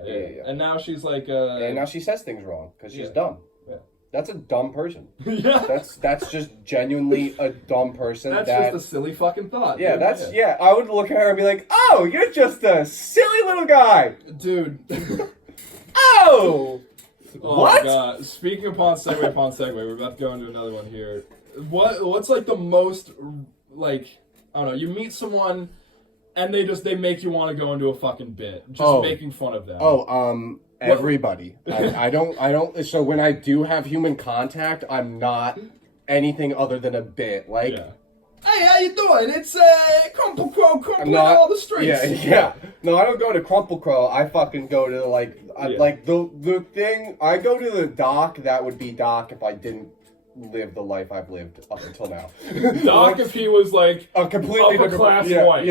And now she's like and now she says things wrong because she's dumb. Yeah. That's a dumb person. Yeah. That's just genuinely a dumb person. That's just a silly fucking thought. Yeah, dude. I would look at her and be like, "Oh, you're just a silly little guy." Dude. Oh! What? My God. Speaking upon segue, we're about to go into another one here. What's like the most, like, I don't know, you meet someone and they make you want to go into a fucking bit, just making fun of them. Everybody. I don't, so when I do have human contact, I'm not anything other than a bit. Like, hey, how you doing? It's Crumple Crow crumpling all the streets. Yeah. No, I don't go to Crumple Crow. I fucking go to, like, like, the thing, I go to the doc that would be Doc if I didn't live the life I've lived up until now. Doc, if he was like a completely upper class white.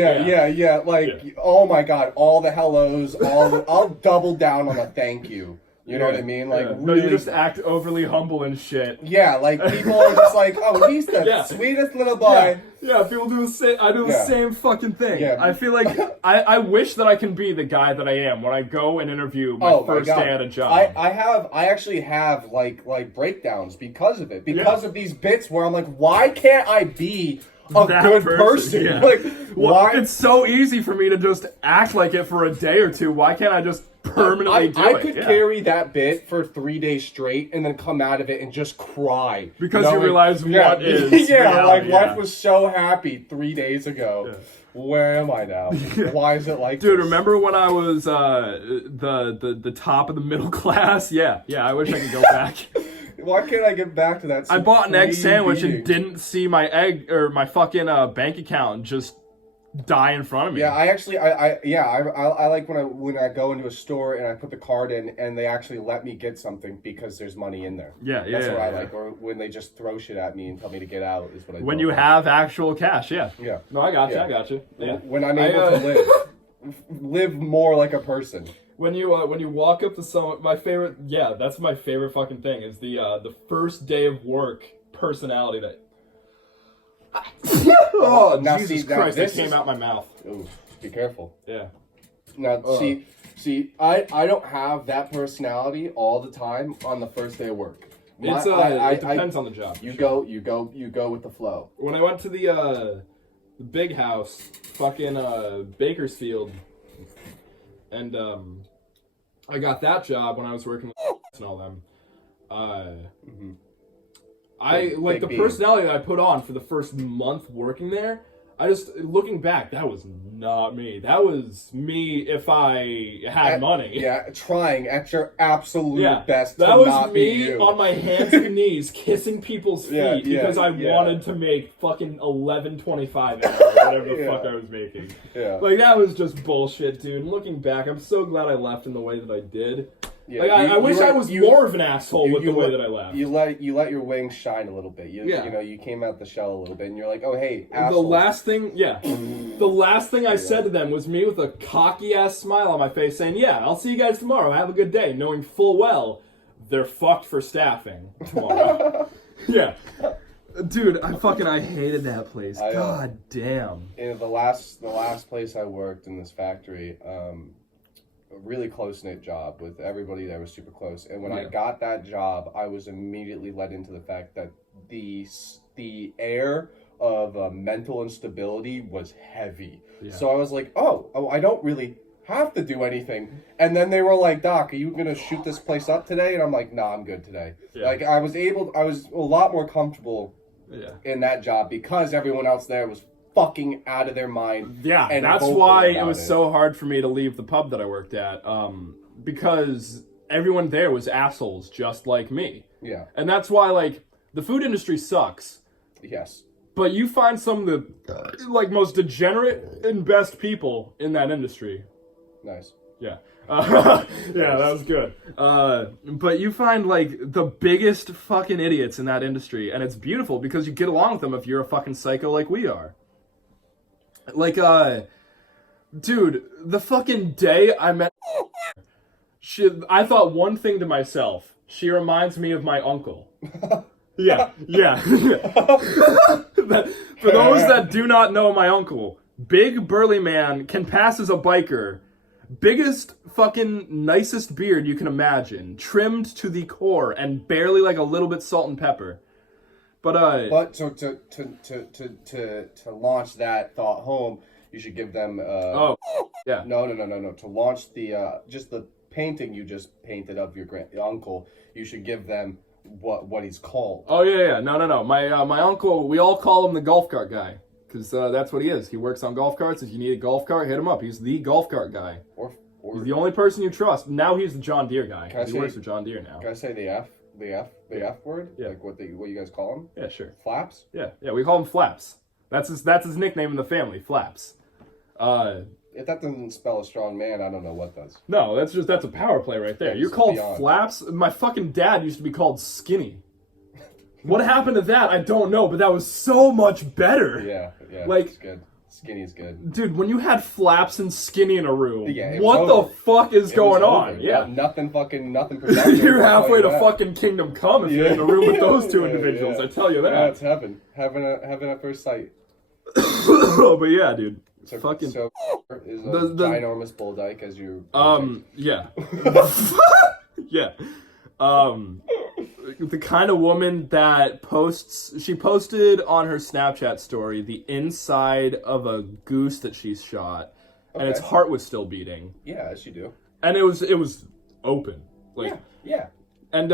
Like, oh my God, all the hellos, I'll double down on a thank you. You know what I mean? Like, really, no, you just act overly humble and shit. Yeah, like people are just like, oh, he's the sweetest little boy. Yeah, people do the same. I do the same fucking thing. Yeah. I feel like I wish that I can be the guy that I am when I go and interview my first day at a job. I actually have like breakdowns because of it. Because of these bits where I'm like, why can't I be a good person? Yeah. Like, why? It's so easy for me to just act like it for a day or two. Why can't I just permanently do it? I could carry that bit for 3 days straight and then come out of it and just cry. Because you realize what is reality, life was so happy 3 days ago. Yeah. Where am I now? Why is it like Dude, this? remember when I was the top of the middle class? Yeah, I wish I could go back. Why can't I get back to that? I bought an egg sandwich and didn't see my egg or my fucking bank account just die in front of me. Yeah, I like when I go into a store and I put the card in and they actually let me get something because there's money in there. That's what I like. Or when they just throw shit at me and tell me to get out is what I do. When you have actual cash, Yeah. No, I got you. Yeah. When I'm able to live more like a person. When you walk up to someone, that's my favorite fucking thing is the first day of work personality that. Now Jesus Christ! It came out my mouth. Ooh, be careful. Yeah. Now see, I don't have that personality all the time on the first day of work. It depends on the job. You go with the flow. When I went to the big house, fucking Bakersfield, and I got that job when I was working with and all them. The personality that I put on for the first month working there, looking back, that was not me. That was me if I had money. Yeah, trying at your absolute best that to was not me be you. On my hands and knees kissing people's feet because I wanted to make fucking $11.25 an hour, whatever the fuck I was making. Yeah. Like, that was just bullshit, dude. And looking back, I'm so glad I left in the way that I did. Yeah, like, I wish I was more of an asshole with the way that I left. You let your wings shine a little bit. You know, you came out the shell a little bit, and you're like, oh, hey, asshole. The last thing I said to them was me with a cocky-ass smile on my face saying, yeah, I'll see you guys tomorrow. Have a good day, knowing full well they're fucked for staffing tomorrow. Yeah. Dude, I hated that place. God damn. In the last place I worked in this factory, a really close-knit job with everybody that was super close. And when I got that job, I was immediately led into the fact that the air of mental instability was heavy. Yeah. So I was like, oh, I don't really have to do anything. And then they were like, Doc, are you going to shoot this place up today? And I'm like, nah, I'm good today. Yeah. Like, I was a lot more comfortable in that job because everyone else there was fucking out of their mind. Yeah, and that's why it was so hard for me to leave the pub that I worked at. Because everyone there was assholes just like me. Yeah. And that's why, like, the food industry sucks. Yes. But you find some of the, like, most degenerate and best people in that industry. Nice. Yeah. Yeah, that was good. But you find, like, the biggest fucking idiots in that industry, and it's beautiful because you get along with them if you're a fucking psycho like we are. Like, dude, the fucking day I met I thought one thing to myself. She reminds me of my uncle. Yeah. For those that do not know my uncle, big burly man, can pass as a biker, biggest fucking nicest beard you can imagine, trimmed to the core and barely like a little bit salt and pepper. But so to launch that thought home, you should give them No. To launch the just the painting you just painted of your uncle, you should give them what he's called. Oh yeah. No. My uncle, we all call him the golf cart guy because that's what he is. He works on golf carts. If you need a golf cart, hit him up. He's the golf cart guy. Or he's the only person you trust. Now he's the John Deere guy. He works for John Deere now. Can I say the F word? Yeah. Like what you guys call him? Yeah, sure. Flaps? Yeah, we call him Flaps. That's his nickname in the family, Flaps. If that doesn't spell a strong man, I don't know what does. No, that's a power play right there. You're called Flaps. My fucking dad used to be called Skinny. What happened to that? I don't know, but that was so much better. Yeah. Like, it's good. Skinny's good. Dude, when you had Flaps and Skinny in a room, what the fuck is going on? Yeah. Nothing productive. You're halfway to fucking Kingdom Come if you're in a room with those two individuals, I tell you that. Yeah, it's heaven. Heaven at first sight. But yeah, dude. So is a ginormous bull dyke as you... Yeah. Yeah. The kind of woman that she posted on her Snapchat story the inside of a goose that she's shot, and its heart was still beating. Yeah, as you do. And it was open. Like, yeah. And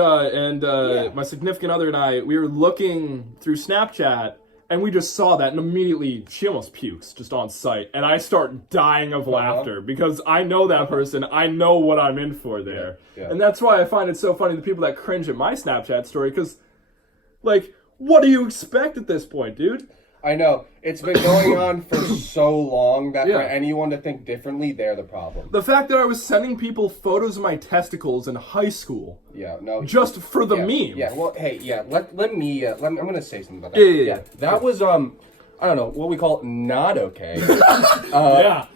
my significant other and I, we were looking through Snapchat, and we just saw that, and immediately she almost pukes just on sight, and I start dying of laughter because I know that person. I know what I'm in for there, and that's why I find it so funny the people that cringe at my Snapchat story because, like, what do you expect at this point, dude? I know. It's been going on for so long that for anyone to think differently, they're the problem. The fact that I was sending people photos of my testicles in high school. Yeah, no. Just for the meme. Yeah, well, hey, let me, I'm going to say something about that. Yeah. That was, I don't know, what we call not okay.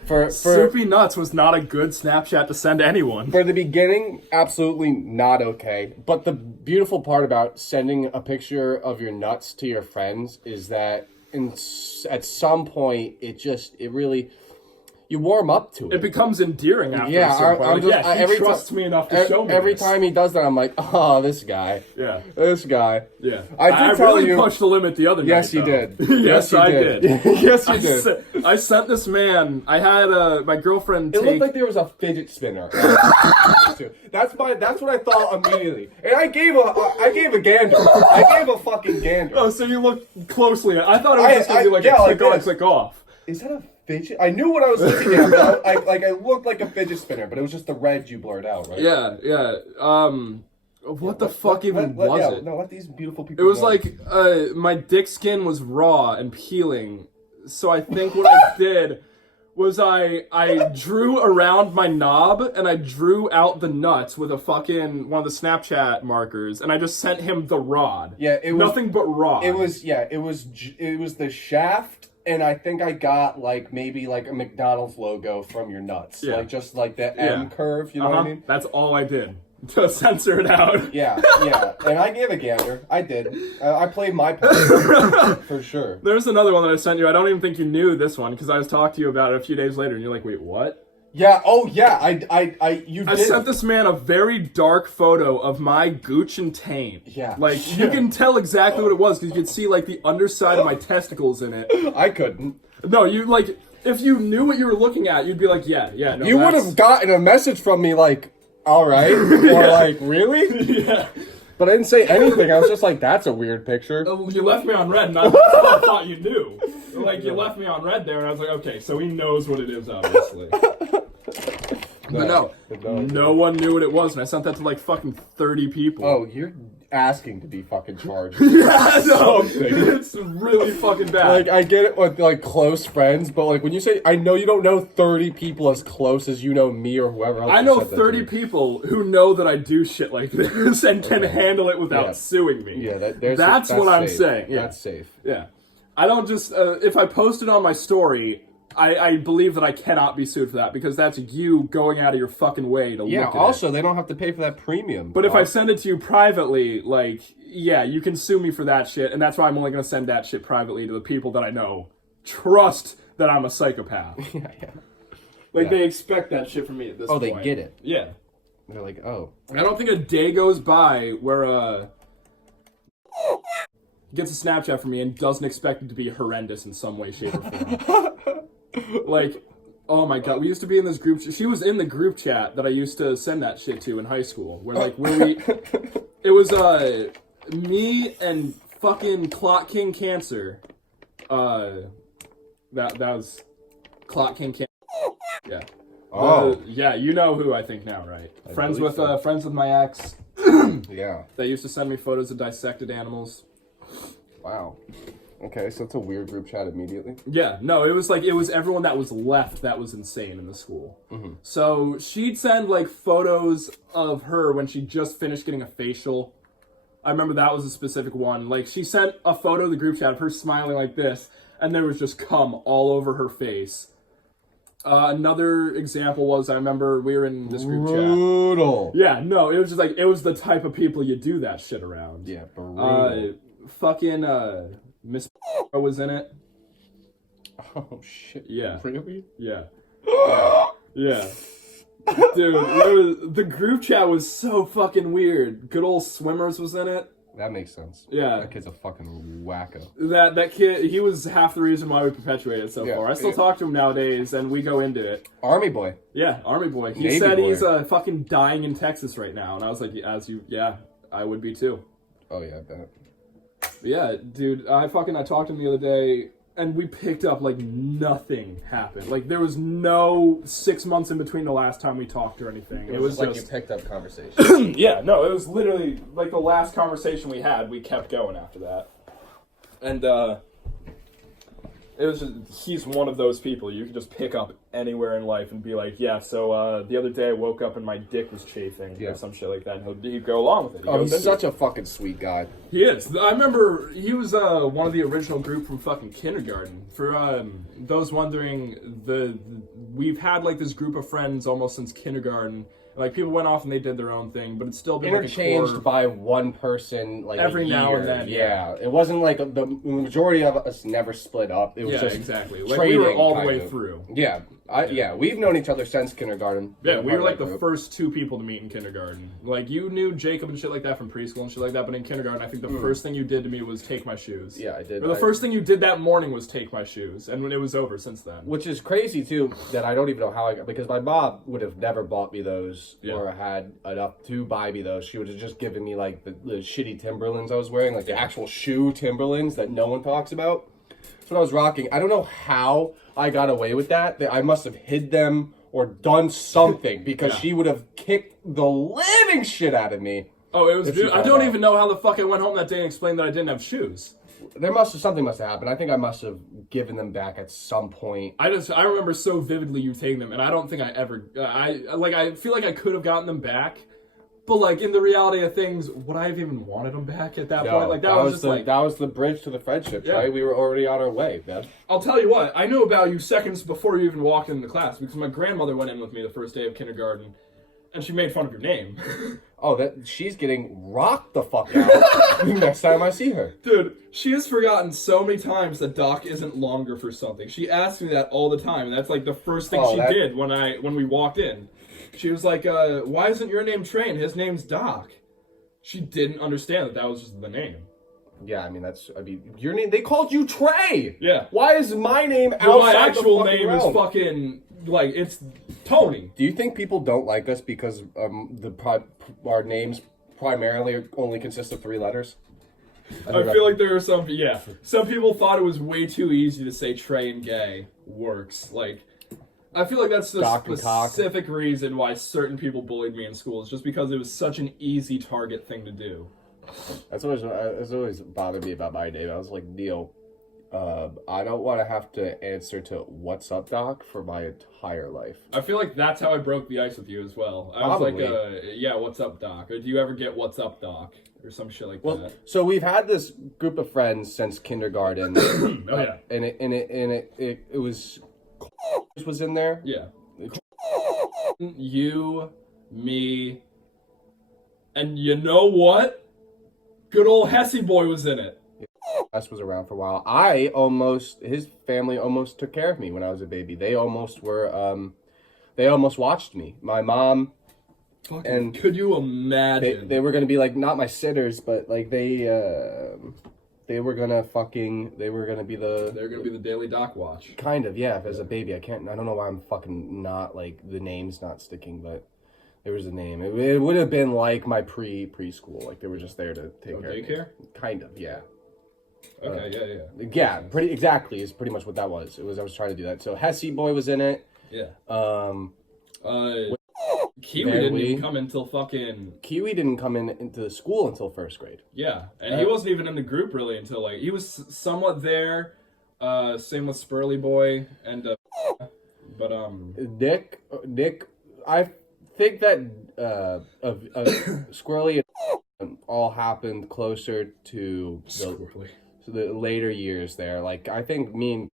For Soupy Nuts was not a good Snapchat to send to anyone. For the beginning, absolutely not okay. But the beautiful part about sending a picture of your nuts to your friends is that at some point, it really, you warm up to it. It becomes endearing after a certain point. He trusts me enough to show me every time he does that, I'm like, oh, this guy. Yeah. This guy. Yeah. I really pushed the limit the other night. Yes, you did. Yes, I did. Yes, you did. I sent this man, I had my girlfriend It looked like there was a fidget spinner. That's what I thought immediately. And I gave a gander. I gave a fucking gander. Oh, so you looked closely at it. I thought it was just going to be like a click on, click off. Is that a fidget? I knew what I was looking at, but I looked like a fidget spinner, but it was just the red you blurred out, right? Yeah. What the fuck even was it? No, let these beautiful people It was know. like, my dick skin was raw and peeling, so I think what I did was I drew around my knob, and I drew out the nuts with one of the Snapchat markers, and I just sent him the rod. Yeah, it was... Nothing but rod. It was the shaft, and I think I got, maybe a McDonald's logo from your nuts. Yeah. Just the M curve, you know what I mean? That's all I did. To censor it out. Yeah. And I gave a gander. I did. I played my part. For sure. There's another one that I sent you. I don't even think you knew this one, because I was talking to you about it a few days later, and you're like, wait, what? Yeah, I sent this man a very dark photo of my gooch and taint. Yeah. You can tell exactly what it was, because you could see, the underside of my testicles in it. I couldn't. No, if you knew what you were looking at, you'd be like, yeah, no. You would have gotten a message from me like, all right, or like, really? Yeah. But I didn't say anything. I was just like, that's a weird picture. You left me on red, and I thought you knew. Like, you left me on red there, and I was like, okay, so he knows what it is, obviously. But no one knew what it was, and I sent that to like fucking 30 people. Oh, you're asking to be fucking charged. Yeah, no, it's really fucking bad. Like, I get it with like close friends, but like when you say, I know you don't know 30 people as close as you know me or whoever else. I know 30 people who know that I do shit like this and can handle it without suing me. Yeah, that's what I'm safe. saying. Yeah. That's safe. Yeah. I don't just, if I post it on my story, I believe that I cannot be sued for that because that's you going out of your fucking way to look at also, it. they don't have to pay for that premium. But if I send it to you privately, like, yeah, you can sue me for that shit, and that's why I'm only going to send that shit privately to the people that I know trust that I'm a psychopath. They expect that shit from me at this point. Oh, they get it. Yeah. They're like, oh. I don't think a day goes by where, gets a Snapchat from me and doesn't expect it to be horrendous in some way, shape, or form. Like, oh my god, we used to be in this group. She was in the group chat that I used to send that shit to in high school. Where it was me and fucking Clot King Cancer. That was Clot King Cancer. Yeah. Oh. Yeah, you know who I think now, right? Friends with my ex. Yeah. They used to send me photos of dissected animals. Wow. Okay, so it's a weird group chat immediately. Yeah, no, it was everyone that was left that was insane in the school. Mm-hmm. So she'd send like photos of her when she just finished getting a facial. I remember that was a specific one. Like she sent a photo of the group chat of her smiling like this, and there was just cum all over her face. Another example was I remember we were in this group chat. Brutal. Yeah, no, it was just like it was the type of people you do that shit around. Yeah, brutal. Miss was in it. Oh shit! Yeah. Really? Yeah. Yeah. Dude, the group chat was so fucking weird. Good old Swimmers was in it. That makes sense. Yeah. That kid's a fucking wacko. That kid, he was half the reason why we perpetuated it so far. I still talk to him nowadays, and we go into it. Army boy. Yeah, Army boy. He Navy said boy. he's fucking dying in Texas right now, and I was like, I would be too. Oh yeah, I bet. Yeah, dude, I talked to him the other day, and we picked up like nothing happened. Like there was no 6 months in between the last time we talked or anything. It was like you picked up conversation. Yeah, no, it was literally like the last conversation we had. We kept going after that, and it was just, he's one of those people you can just pick up anywhere in life and be like, yeah, so the other day I woke up and my dick was chafing or some shit like that, and he'd go along with it. He's such a fucking sweet guy. He is. I remember he was one of the original group from fucking kindergarten. For those wondering, we've had like this group of friends almost since kindergarten. Like people went off and they did their own thing, but it's still been interchanged like by one person like every a year. now and then. Yeah, it wasn't like the majority of us never split up. It was just exactly. Like we were all the way through. Yeah, we've known each other since kindergarten. Yeah, we were like the first two people to meet in kindergarten. Like you knew Jacob and shit like that from preschool and shit like that, but in kindergarten, I think the first thing you did to me was take my shoes. Yeah, I did. Or the first thing you did that morning was take my shoes, and when it was over since then. Which is crazy too. That I don't even know how I got, because my mom would have never bought me those or had enough to buy me those. She would have just given me like the shitty Timberlands I was wearing, like the actual shoe Timberlands that no one talks about. That's what I was rocking. I don't know how I got away with that. I must have hid them or done something because she would have kicked the living shit out of me. Oh, it was. Dude, I don't even know how the fuck I went home that day and explained that I didn't have shoes. Something must have happened. I think I must have given them back at some point. I remember so vividly you taking them, and I don't think I ever. I feel like I could have gotten them back, but like in the reality of things, would I have even wanted them back at that point? Like that was the bridge to the friendship, right? We were already on our way, man. I'll tell you what. I knew about you seconds before you even walked into class because my grandmother went in with me the first day of kindergarten, and she made fun of your name. She's getting rocked the fuck out next time I see her. Dude, she has forgotten so many times that Doc isn't longer for something. She asks me that all the time, and that's like the first thing she did when we walked in. She was like, why isn't your name Train? His name's Doc. She didn't understand that was just the name. Yeah, I mean your name. They called you Trey. Yeah. Why is my name outside my actual the name realm? is fucking like it's Tony. Do you think people don't like us because our names primarily only consist of 3 letters? I feel like there are some people thought it was way too easy to say Trey and gay works. Like, I feel like that's the specific reason why certain people bullied me in school. Is just because it was such an easy target thing to do. That's always bothered me about my name. I was like, Neil, I don't want to have to answer to "What's up, Doc" for my entire life. I feel like that's how I broke the ice with you as well. I was like, yeah, what's up, Doc? Or do you ever get "What's up, Doc" or some shit like that? So we've had this group of friends since kindergarten. Oh yeah, and it was in there. Yeah, you, me, and you know what? Good old Hesse boy was in it. S was around for a while. His family almost took care of me when I was a baby. They almost watched me. My mom. And could you imagine? They were gonna be like not my sitters, but like they were gonna be the daily doc watch. Kind of, yeah. As a baby, I don't know why I'm fucking not like the name's not sticking, but there was a name. It would have been like my preschool. Like they were just there to take care of me. Daycare? Kind of, yeah. Okay, yeah. Yeah, pretty exactly is pretty much what that was. I was trying to do that. So Hesse boy was in it. Yeah. Kiwi didn't even come until Kiwi didn't come into the school until 1st grade. Yeah, and he wasn't even in the group really until like he was somewhat there. Same with Spurly boy and Nick. I think that Squirrely all happened closer to the later years there. Like I think me and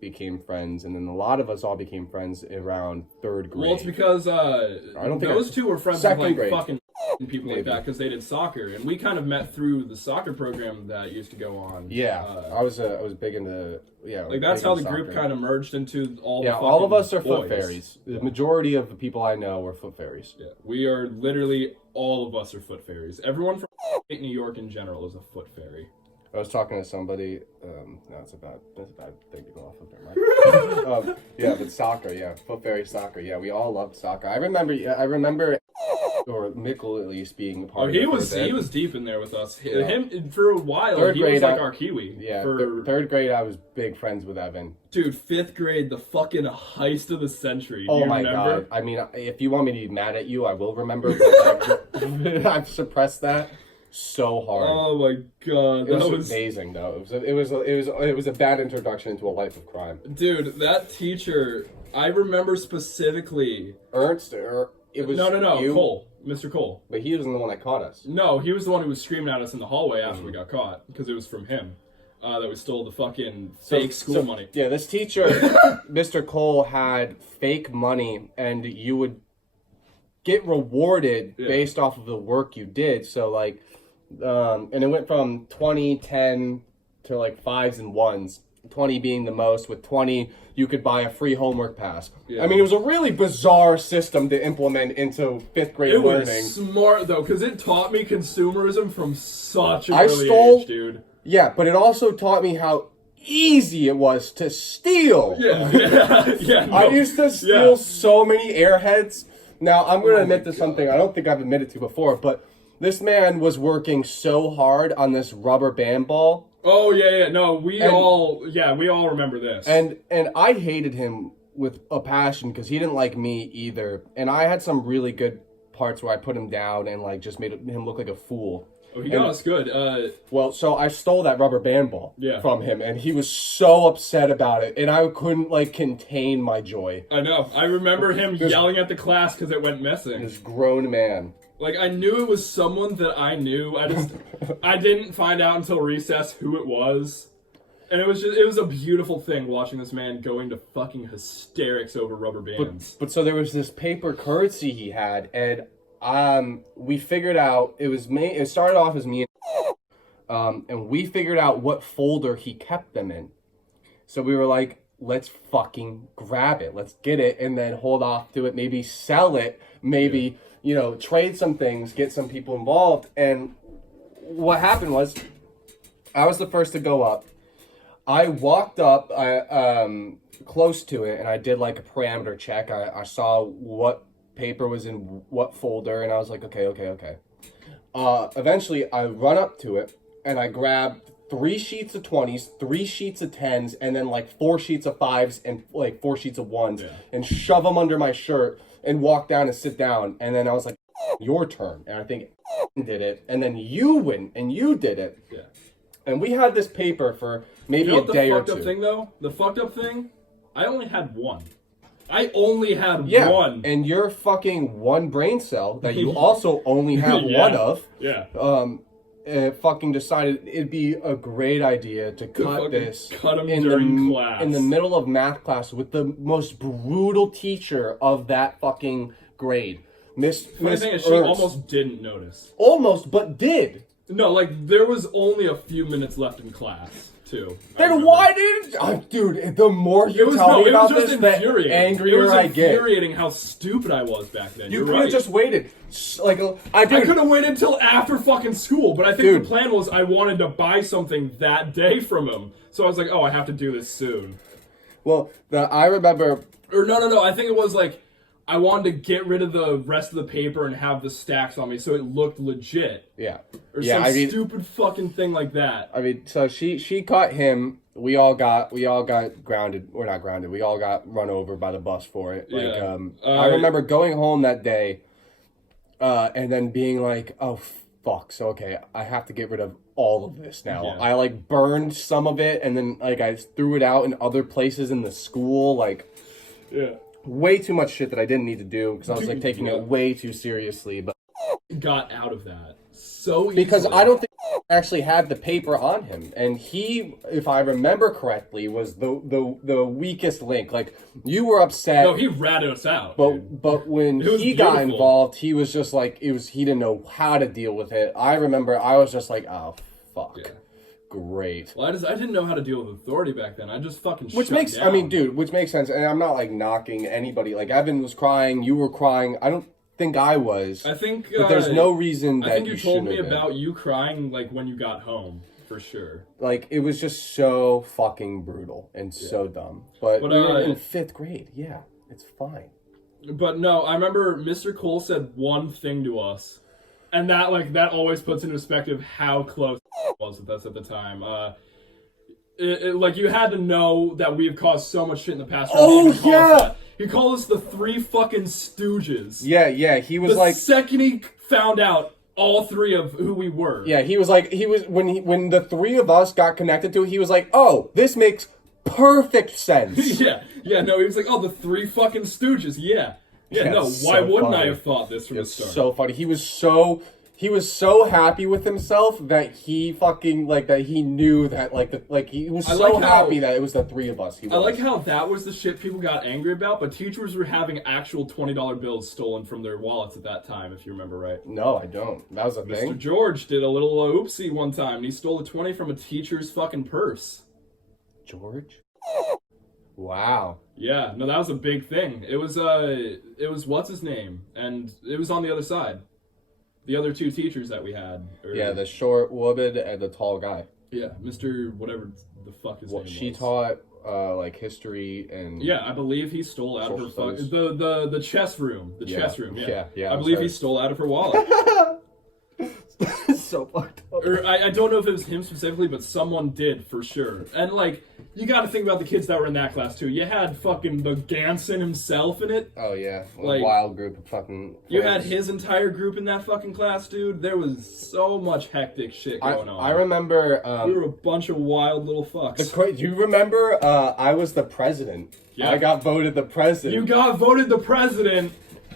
became friends, and then a lot of us all became friends around 3rd grade. Well, it's because those two were friends with like fucking people like that because they did soccer, and we kind of met through the soccer program that used to go on. Yeah, I was big into like that's how the group kind of merged into all. Yeah, all of us are foot fairies. The majority of the people I know are foot fairies. Yeah, we are literally all of us are foot fairies. Everyone from New York in general is a foot fairy. I was talking to somebody. No, it's a bad thing to go off of their mic. Yeah, but soccer. Yeah, foot fairy soccer. Yeah, we all loved soccer. I remember, or Mickle at least being part of it. He was deep in there with us. Yeah. Him for a while. 3rd grade, was like our Kiwi. Yeah, 3rd grade, I was big friends with Evan. Dude, 5th grade, the fucking heist of the century. Oh my god! I mean, if you want me to be mad at you, I will remember. But I've suppressed that so hard. Oh my god, that was amazing though. It was a bad introduction into a life of crime. Dude, that teacher, I remember specifically Ernst, or it was no, Cole, Mr. Cole. But he wasn't the one that caught us. No, he was the one who was screaming at us in the hallway after we got caught because it was from him that we stole the fucking fake school money. Yeah, this teacher, Mr. Cole, had fake money, and you would get rewarded based off of the work you did. So like. And it went from 20, 10 to like 5s and 1s. 20 being the most. With 20, you could buy a free homework pass. Yeah. I mean, it was a really bizarre system to implement into 5th grade learning. It was smart though, because it taught me consumerism from such an early age, dude. Yeah, but it also taught me how easy it was to steal. Yeah. I used to steal so many Airheads. Now, I'm going to admit to something I don't think I've admitted to before, but this man was working so hard on this rubber band ball. Oh yeah. No, we all remember this. And I hated him with a passion because he didn't like me either. And I had some really good parts where I put him down and like just made him look like a fool. Oh, he got us good. Well, so I stole that rubber band ball from him, and he was so upset about it, and I couldn't like contain my joy. I know. I remember him yelling at the class because it went missing. This grown man. Like, I knew it was someone that I knew. I didn't find out until recess who it was. And it was a beautiful thing watching this man go into fucking hysterics over rubber bands. But so there was this paper currency he had, and we figured out, it started off as me and we figured out what folder he kept them in. So we were like, let's fucking grab it. Let's get it and then hold off to it, maybe sell it, maybe... trade some things, get some people involved. And what happened was I was the first to go up. I walked up close to it, and I did like a parameter check. I saw what paper was in what folder, and I was like, okay. Eventually, I run up to it, and I grab 3 sheets of 20s, 3 sheets of 10s, and then like 4 sheets of 5s and like 4 sheets of 1s, and shove them under my shirt and walk down and sit down. And then I was like, your turn. And I think did it, and then you went and you did it. Yeah. And we had this paper for maybe a day or two. The fucked up thing, though? The fucked up thing? I only had one. I only had one. And you're fucking one brain cell that you also only have one of. Yeah. Fucking decided it'd be a great idea to cut him during class. In the middle of math class with the most brutal teacher of that fucking grade. Miss Ernst. She almost didn't notice. Almost, but did. No, like, there was only a few minutes left in class, too. Then why didn't... dude, the more you tell me about this, the angrier I get. It was infuriating how stupid I was back then. You could have just waited. Like, I could have waited until after fucking school, but I think the plan was I wanted to buy something that day from him. So I was like, oh, I have to do this soon. Well, I remember... Or no, I think it was like... I wanted to get rid of the rest of the paper and have the stacks on me so it looked legit. Yeah. Or some stupid fucking thing like that. I mean, so she caught him. We all got grounded. We're not grounded. We all got run over by the bus for it. Yeah. I remember going home that day and then being like, oh, fuck. So, okay, I have to get rid of all of this now. Yeah. I, like, burned some of it and then, like, I threw it out in other places in the school. Like, yeah. Way too much shit that I didn't need to do because I was like taking it way too seriously. But got out of that so easily. Because I don't think he actually had the paper on him, and he, if I remember correctly, was the weakest link. Like, you were upset. No, he ratted us out. But when he got involved, he was just like he didn't know how to deal with it. I remember I was just like, oh fuck. Yeah. Great. Well, I didn't know how to deal with authority back then. I just fucking which makes sense, and I'm not like knocking anybody. Like, Evan was crying, you were crying. I don't think I was. I think but there's no reason that I think you told me about you crying like when you got home, for sure. Like, it was just so fucking brutal and so dumb. But we were in 5th grade. Yeah, it's fine. But no, I remember Mr. Cole said one thing to us. And that always puts into perspective how close it was with us at the time. Like, you had to know that we've caused so much shit in the past. Oh, yeah! He called us the 3 fucking stooges. Yeah, he was like... The second he found out all 3 of who we were. Yeah, he was like, when the 3 of us got connected to it, he was like, oh, this makes perfect sense. Yeah, no, he was like, oh, the 3 fucking stooges, yeah. Yeah, no, why wouldn't I have thought this from the start? It's so funny. He was so happy with himself that he fucking, like, that he knew that, he was so happy that it was the 3 of us. I like how that was the shit people got angry about, but teachers were having actual $20 bills stolen from their wallets at that time, if you remember right. No, I don't. That was a thing? Mr. George did a little oopsie one time, and he stole a 20 from a teacher's fucking purse. George? Wow. Yeah, no, that was a big thing. It was what's his name, and it was on the other side. The other 2 teachers that we had. Yeah, the short woman and the tall guy. Yeah, Mr. whatever the fuck his name was. She taught like history and... Yeah, I believe he stole out of her the chess room. The chess room, yeah. I believe he stole out of her wallet. So fucked up. Or I don't know if it was him specifically, but someone did for sure. And like, you got to think about the kids that were in that class too. You had fucking the Ganson himself in it. Oh yeah, like, a wild group of fucking. You had his entire group in that fucking class, dude. There was so much hectic shit going on. I remember. We were a bunch of wild little fucks. Do you remember? I was the president. Yeah. I got voted the president. You got voted the president.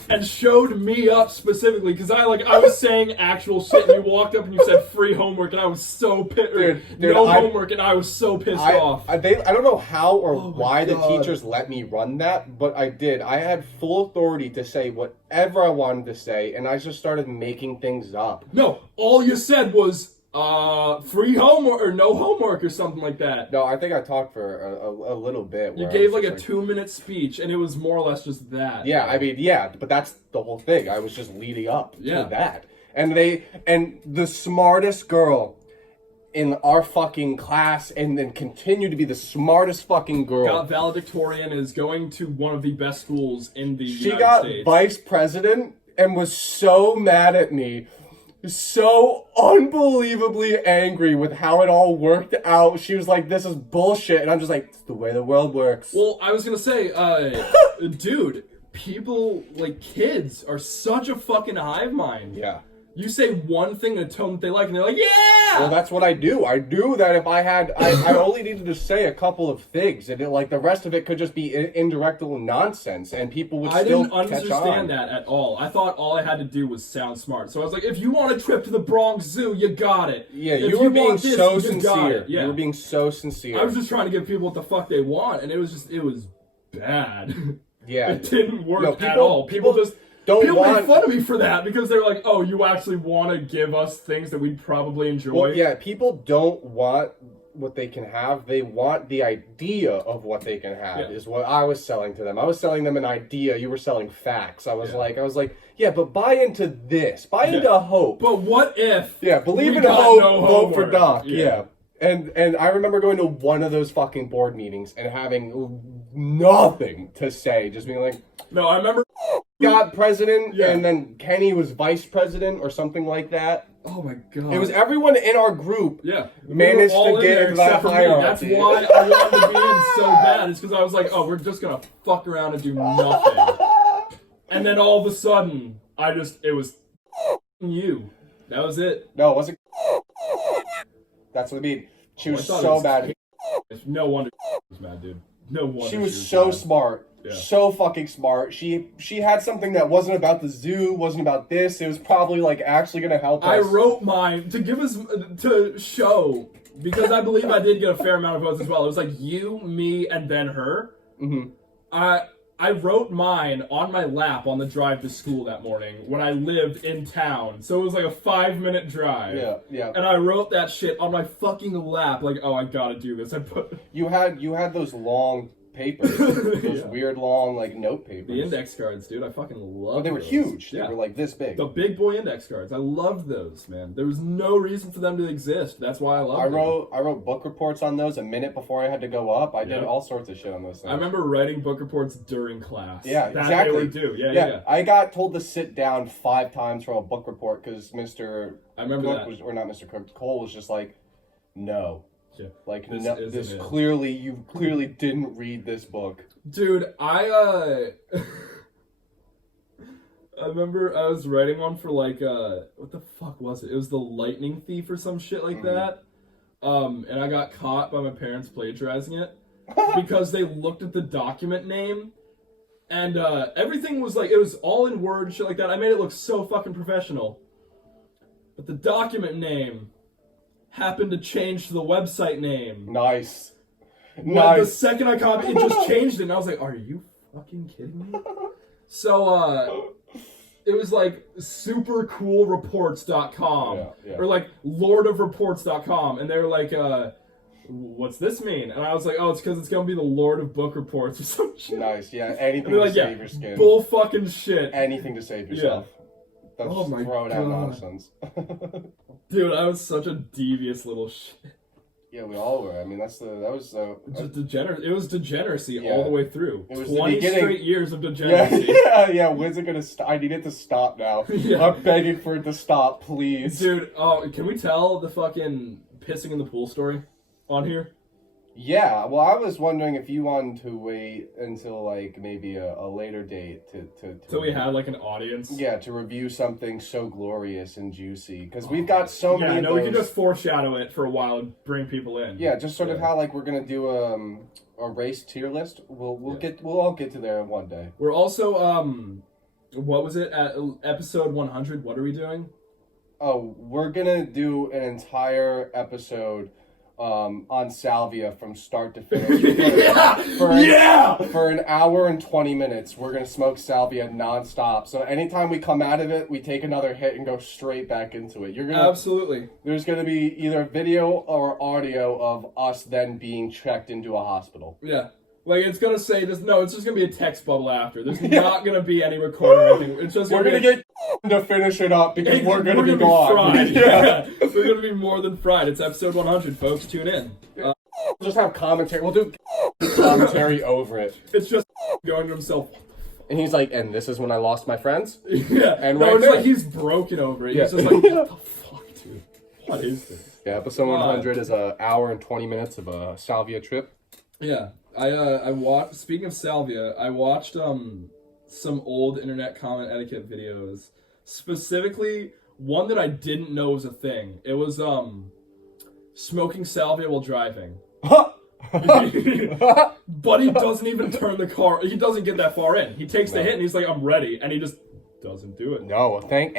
And showed me up specifically because I was saying actual shit. And you walked up and you said free homework, and I was so pissed. Homework, and I was so pissed off. I don't know how or why the teachers let me run that, but I did. I had full authority to say whatever I wanted to say, and I just started making things up. No, all you said was free homework or no homework or something like that. No, I think I talked for a little bit. You gave like a 2-minute speech, and it was more or less just that. Yeah, I mean, yeah, but that's the whole thing. I was just leading up to that. And the smartest girl in our fucking class and then continued to be the smartest fucking girl. Got valedictorian, is going to one of the best schools in the United States. She got vice president and was so mad at me. So unbelievably angry with how it all worked out. She was like, this is bullshit. And I'm just like, it's the way the world works. Well, I was gonna say, dude, people, like, kids are such a fucking hive mind. Yeah. You say one thing in a tone that they like, and they're like, yeah! Well, that's what I do. I do that if I had... I only needed to say a couple of things. And like, the rest of it could just be indirect nonsense. And people would still catch on. I didn't understand that at all. I thought all I had to do was sound smart. So I was like, if you want a trip to the Bronx Zoo, you got it. Yeah, you were being so sincere. Yeah. You were being so sincere. I was just trying to give people what the fuck they want, and it was bad. Yeah. It didn't work at all. People made fun of me for that because they're like, oh, you actually want to give us things that we'd probably enjoy? Well, yeah, people don't want what they can have. They want the idea of what they can have, is what I was selling to them. I was selling them an idea. You were selling facts. I was like, yeah, but buy into this. Buy into hope. But what if... Yeah, believe in hope, vote for Doc. Yeah. And I remember going to one of those fucking board meetings and having nothing to say. Just being like... No, I remember... got president, and then Kenny was vice president or something like that. Oh my god. It was everyone in our group managed to get into that hierarchy. That's why I wanted to be in so bad. It's because I was like, oh, we're just gonna fuck around and do nothing. And then all of a sudden, it was you. That was it. No, it wasn't. That's what I mean. She was so bad. No wonder was mad, dude. No wonder she was so smart. Yeah. So fucking smart. She had something that wasn't about the zoo, wasn't about this. It was probably like actually gonna help us. I wrote mine to give us to show because I believe I did get a fair amount of votes as well. It was like you, me, and then her. Mm-hmm. I wrote mine on my lap on the drive to school that morning when I lived in town. So it was like a 5-minute drive. Yeah. And I wrote that shit on my fucking lap, like, oh, I gotta do this. You had those long papers, those weird long like note papers. The index cards, dude. I fucking love. They were huge. They were like this big. The big boy index cards. I loved those, man. There was no reason for them to exist. That's why I loved them. I wrote book reports on those a minute before I had to go up. I did all sorts of shit on those things. I remember writing book reports during class. Yeah, that exactly. They would do. Yeah. I got told to sit down 5 times for a book report because Mr. I remember Cook that. was, or not Mr. Cook, Cole was just like, no. Yeah. Like this clearly you clearly didn't read this book. Dude, I remember I was writing one for like what the fuck was it? It was The Lightning Thief or some shit like that. And I got caught by my parents plagiarizing it because they looked at the document name and everything was like, it was all in Word and shit like that. I made it look so fucking professional. But the document name happened to change to the website name. Nice. The second I copied, it just changed it, and I was like, "Are you fucking kidding me?" So, it was like supercoolreports.com or like lordofreports.com, and they were like, "What's this mean?" And I was like, "Oh, it's because it's gonna be the Lord of Book Reports or some shit." Nice, anything to save your skin. Bull fucking shit. Anything to save yourself. That's oh my throwing god, out nonsense. Dude, I was such a devious little shit. Yeah, we all were. I mean, just degenerate. It was degeneracy all the way through. It was 20 straight years of degeneracy. Yeah. When's it gonna stop? I need it to stop now. I'm begging for it to stop, please. Dude, can we tell the fucking pissing in the pool story on here? Yeah, well, I was wondering if you wanted to wait until like maybe a later date to so we had like an audience. Yeah, to review something so glorious and juicy because we've got so many. Yeah, no, we can just foreshadow it for a while and bring people in. Yeah, just sort of how like we're gonna do a race tier list. We'll all get to there one day. We're also what was it at episode 100? What are we doing? Oh, we're gonna do an entire episode. On salvia from start to finish. For an hour and 20 minutes, we're gonna smoke salvia nonstop. So anytime we come out of it, we take another hit and go straight back into it. Absolutely. There's gonna be either video or audio of us then being checked into a hospital. Yeah. Like, it's gonna say this. No, it's just gonna be a text bubble after. There's not gonna be any recording or anything. It's just we're gonna get to finish it up because we're gonna be gone. Fried. Yeah. We're gonna be more than fried. It's episode 100, folks. Tune in. We'll just have commentary. We'll do commentary over it. It's just going to himself. And he's like, and this is when I lost my friends? Yeah. And no, right it's there. like he's broken over it. Yeah. He's just like, what the fuck, dude? What is this? Yeah, episode 100 is an hour and 20 minutes of a salvia trip. Yeah. I watched, speaking of salvia, I watched some old internet comment etiquette videos. Specifically, one that I didn't know was a thing. It was smoking salvia while driving. But he doesn't even turn the car. He doesn't get that far in. He takes the hit and he's like, I'm ready. And he just doesn't do it. No, thank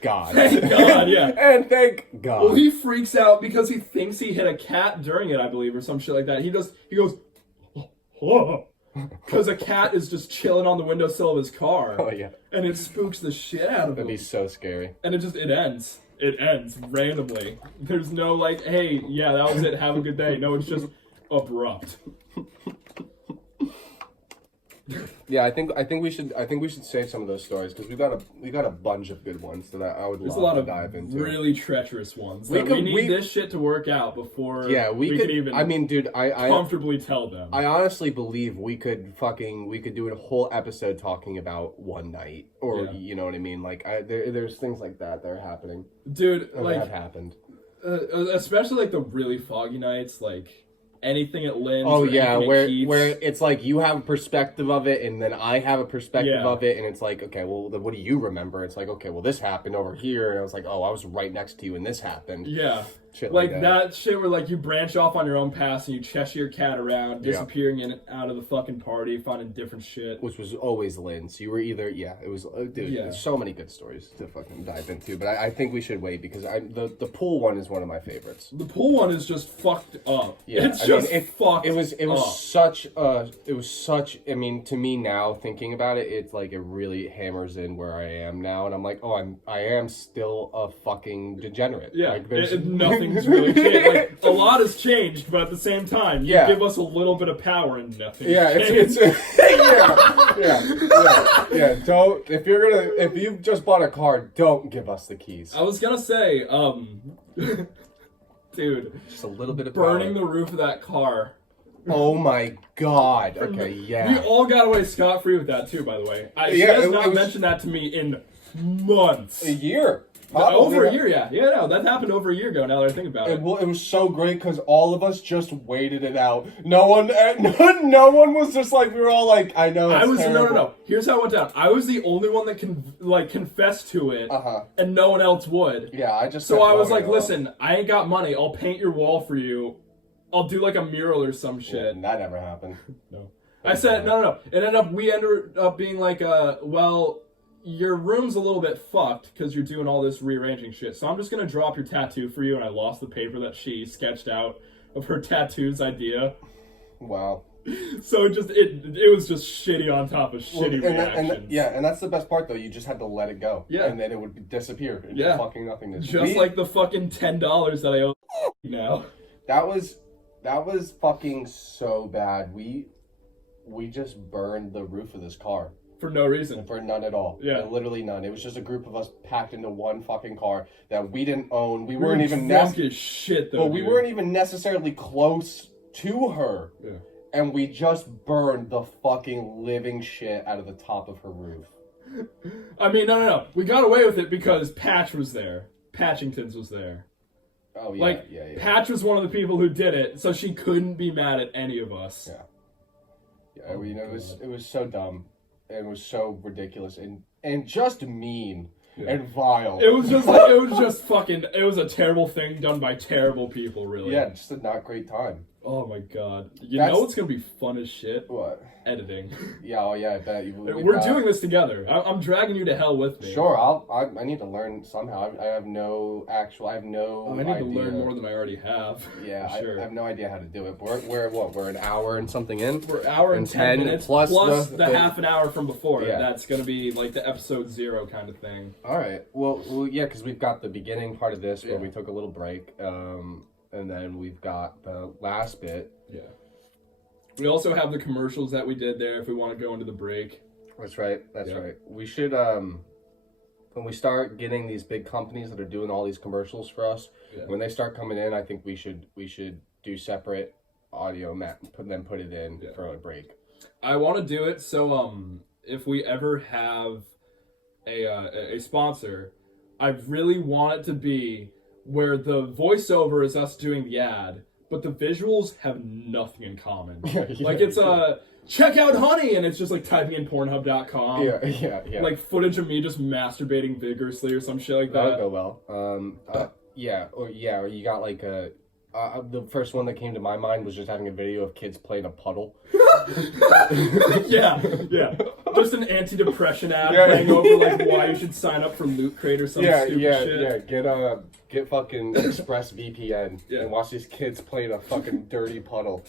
God. Thank God, yeah. And thank God. Well, he freaks out because he thinks he hit a cat during it, I believe, or some shit like that. He goes, because a cat is just chilling on the windowsill of his car. Oh, yeah. And it spooks the shit out of him. That'd be so scary. And it ends. It ends randomly. There's no like, hey, yeah, that was it. Have a good day. No, it's just abrupt. Yeah, I think we should save some of those stories because we got a bunch of good ones that I would There's love a lot to of dive into. really treacherous ones. We need this shit to work out before we could even. I mean, dude, I comfortably tell them. I honestly believe we could do a whole episode talking about one night, or you know what I mean. Like, there's things like that are happening, dude. Like that happened, especially like the really foggy nights, like. Anything at Lynn's. Oh yeah, where it's like you have a perspective of it, and then I have a perspective of it, and it's like, okay, well, then what do you remember? It's like, okay, well, this happened over here, and I was like, oh, I was right next to you, and this happened. Yeah, shit like that. that shit where like you branch off on your own path and you Cheshire your cat around, disappearing in and out of the fucking party, finding different shit. Which was always Lynn's. You were either it was dude. Yeah. There's so many good stories to fucking dive into, but I think we should wait because the pool one is one of my favorites. The pool one is just fucked up. Yeah, it's just fucked. It was such. I mean, to me now thinking about it, it's like it really hammers in where I am now, and I'm like, oh, I am still a fucking degenerate. Yeah, like, there's nothing's really changed. Like, a lot has changed, but at the same time, you give us a little bit of power and nothing. Yeah, it's yeah. Don't if you've just bought a car, don't give us the keys. I was gonna say, dude, just a little bit of burning power. The roof of that car. Oh my god. Okay, yeah. We all got away scot-free with that too, by the way. She has not mentioned that to me in months. A year. Over a year, yeah. Yeah, no, that happened over a year ago, now that I think about it. Well, it was so great because all of us just waited it out. No one was just like, we were all like, I know it's terrible. No. Here's how it went down. I was the only one that confessed to it, and no one else would. Yeah, I just... So I was like, listen, I ain't got money. I'll paint your wall for you. I'll do like a mural or some shit. Yeah, that never happened. No. I said, no. We ended up being like, well... Your room's a little bit fucked because you're doing all this rearranging shit. So I'm just going to drop your tattoo for you. And I lost the paper that she sketched out of her tattoo's idea. Wow. So it was just shitty on top of shitty reactions. And that's the best part though. You just had to let it go. Yeah. And then it would disappear into fucking nothingness. Just like the fucking $10 that I owe now. That was fucking so bad. We just burned the roof of this car. For no reason. For none at all. Yeah. Literally none. It was just a group of us packed into one fucking car that we didn't own. We weren't even drunk as shit though. Well, we weren't even necessarily close to her. Yeah. And we just burned the fucking living shit out of the top of her roof. I mean, no. We got away with it because Patch was there. Patchington's was there. Oh yeah. Yeah. Patch was one of the people who did it, so she couldn't be mad at any of us. Yeah. Yeah. It was so dumb. It was so ridiculous and just mean and vile. It was just like it was a terrible thing done by terrible people, really. Yeah, just a not great time. Oh my god. You know what's gonna be fun as shit? What? Editing. Yeah, I bet you. We're doing this together. I'm dragging you to hell with me. Sure, I need to learn somehow. I have no I need to learn more than I already have. Yeah, sure. I have no idea how to do it. We're an hour and something in? We're an hour and 10 minutes plus the half an hour from before. Yeah. That's gonna be like the episode 0 kind of thing. Alright. Well yeah, because we've got the beginning part of this where we took a little break. And then we've got the last bit. Yeah. We also have the commercials that we did there if we want to go into the break. That's right. That's right. We should, when we start getting these big companies that are doing all these commercials for us, when they start coming in, I think we should do separate audio, put it in for a break. I want to do it so if we ever have a sponsor, I really want it to be where the voiceover is us doing the ad, but the visuals have nothing in common. Like it's check out honey, and it's just like typing in Pornhub.com. Yeah. Like footage of me just masturbating vigorously or some shit like that. That would go well. Or you got like a. The first one that came to my mind was just having a video of kids playing a puddle. yeah. Just an anti-depression ad playing over like why you should sign up for Loot Crate or some stupid shit. Yeah. Get fucking ExpressVPN and watch these kids playing a fucking dirty puddle.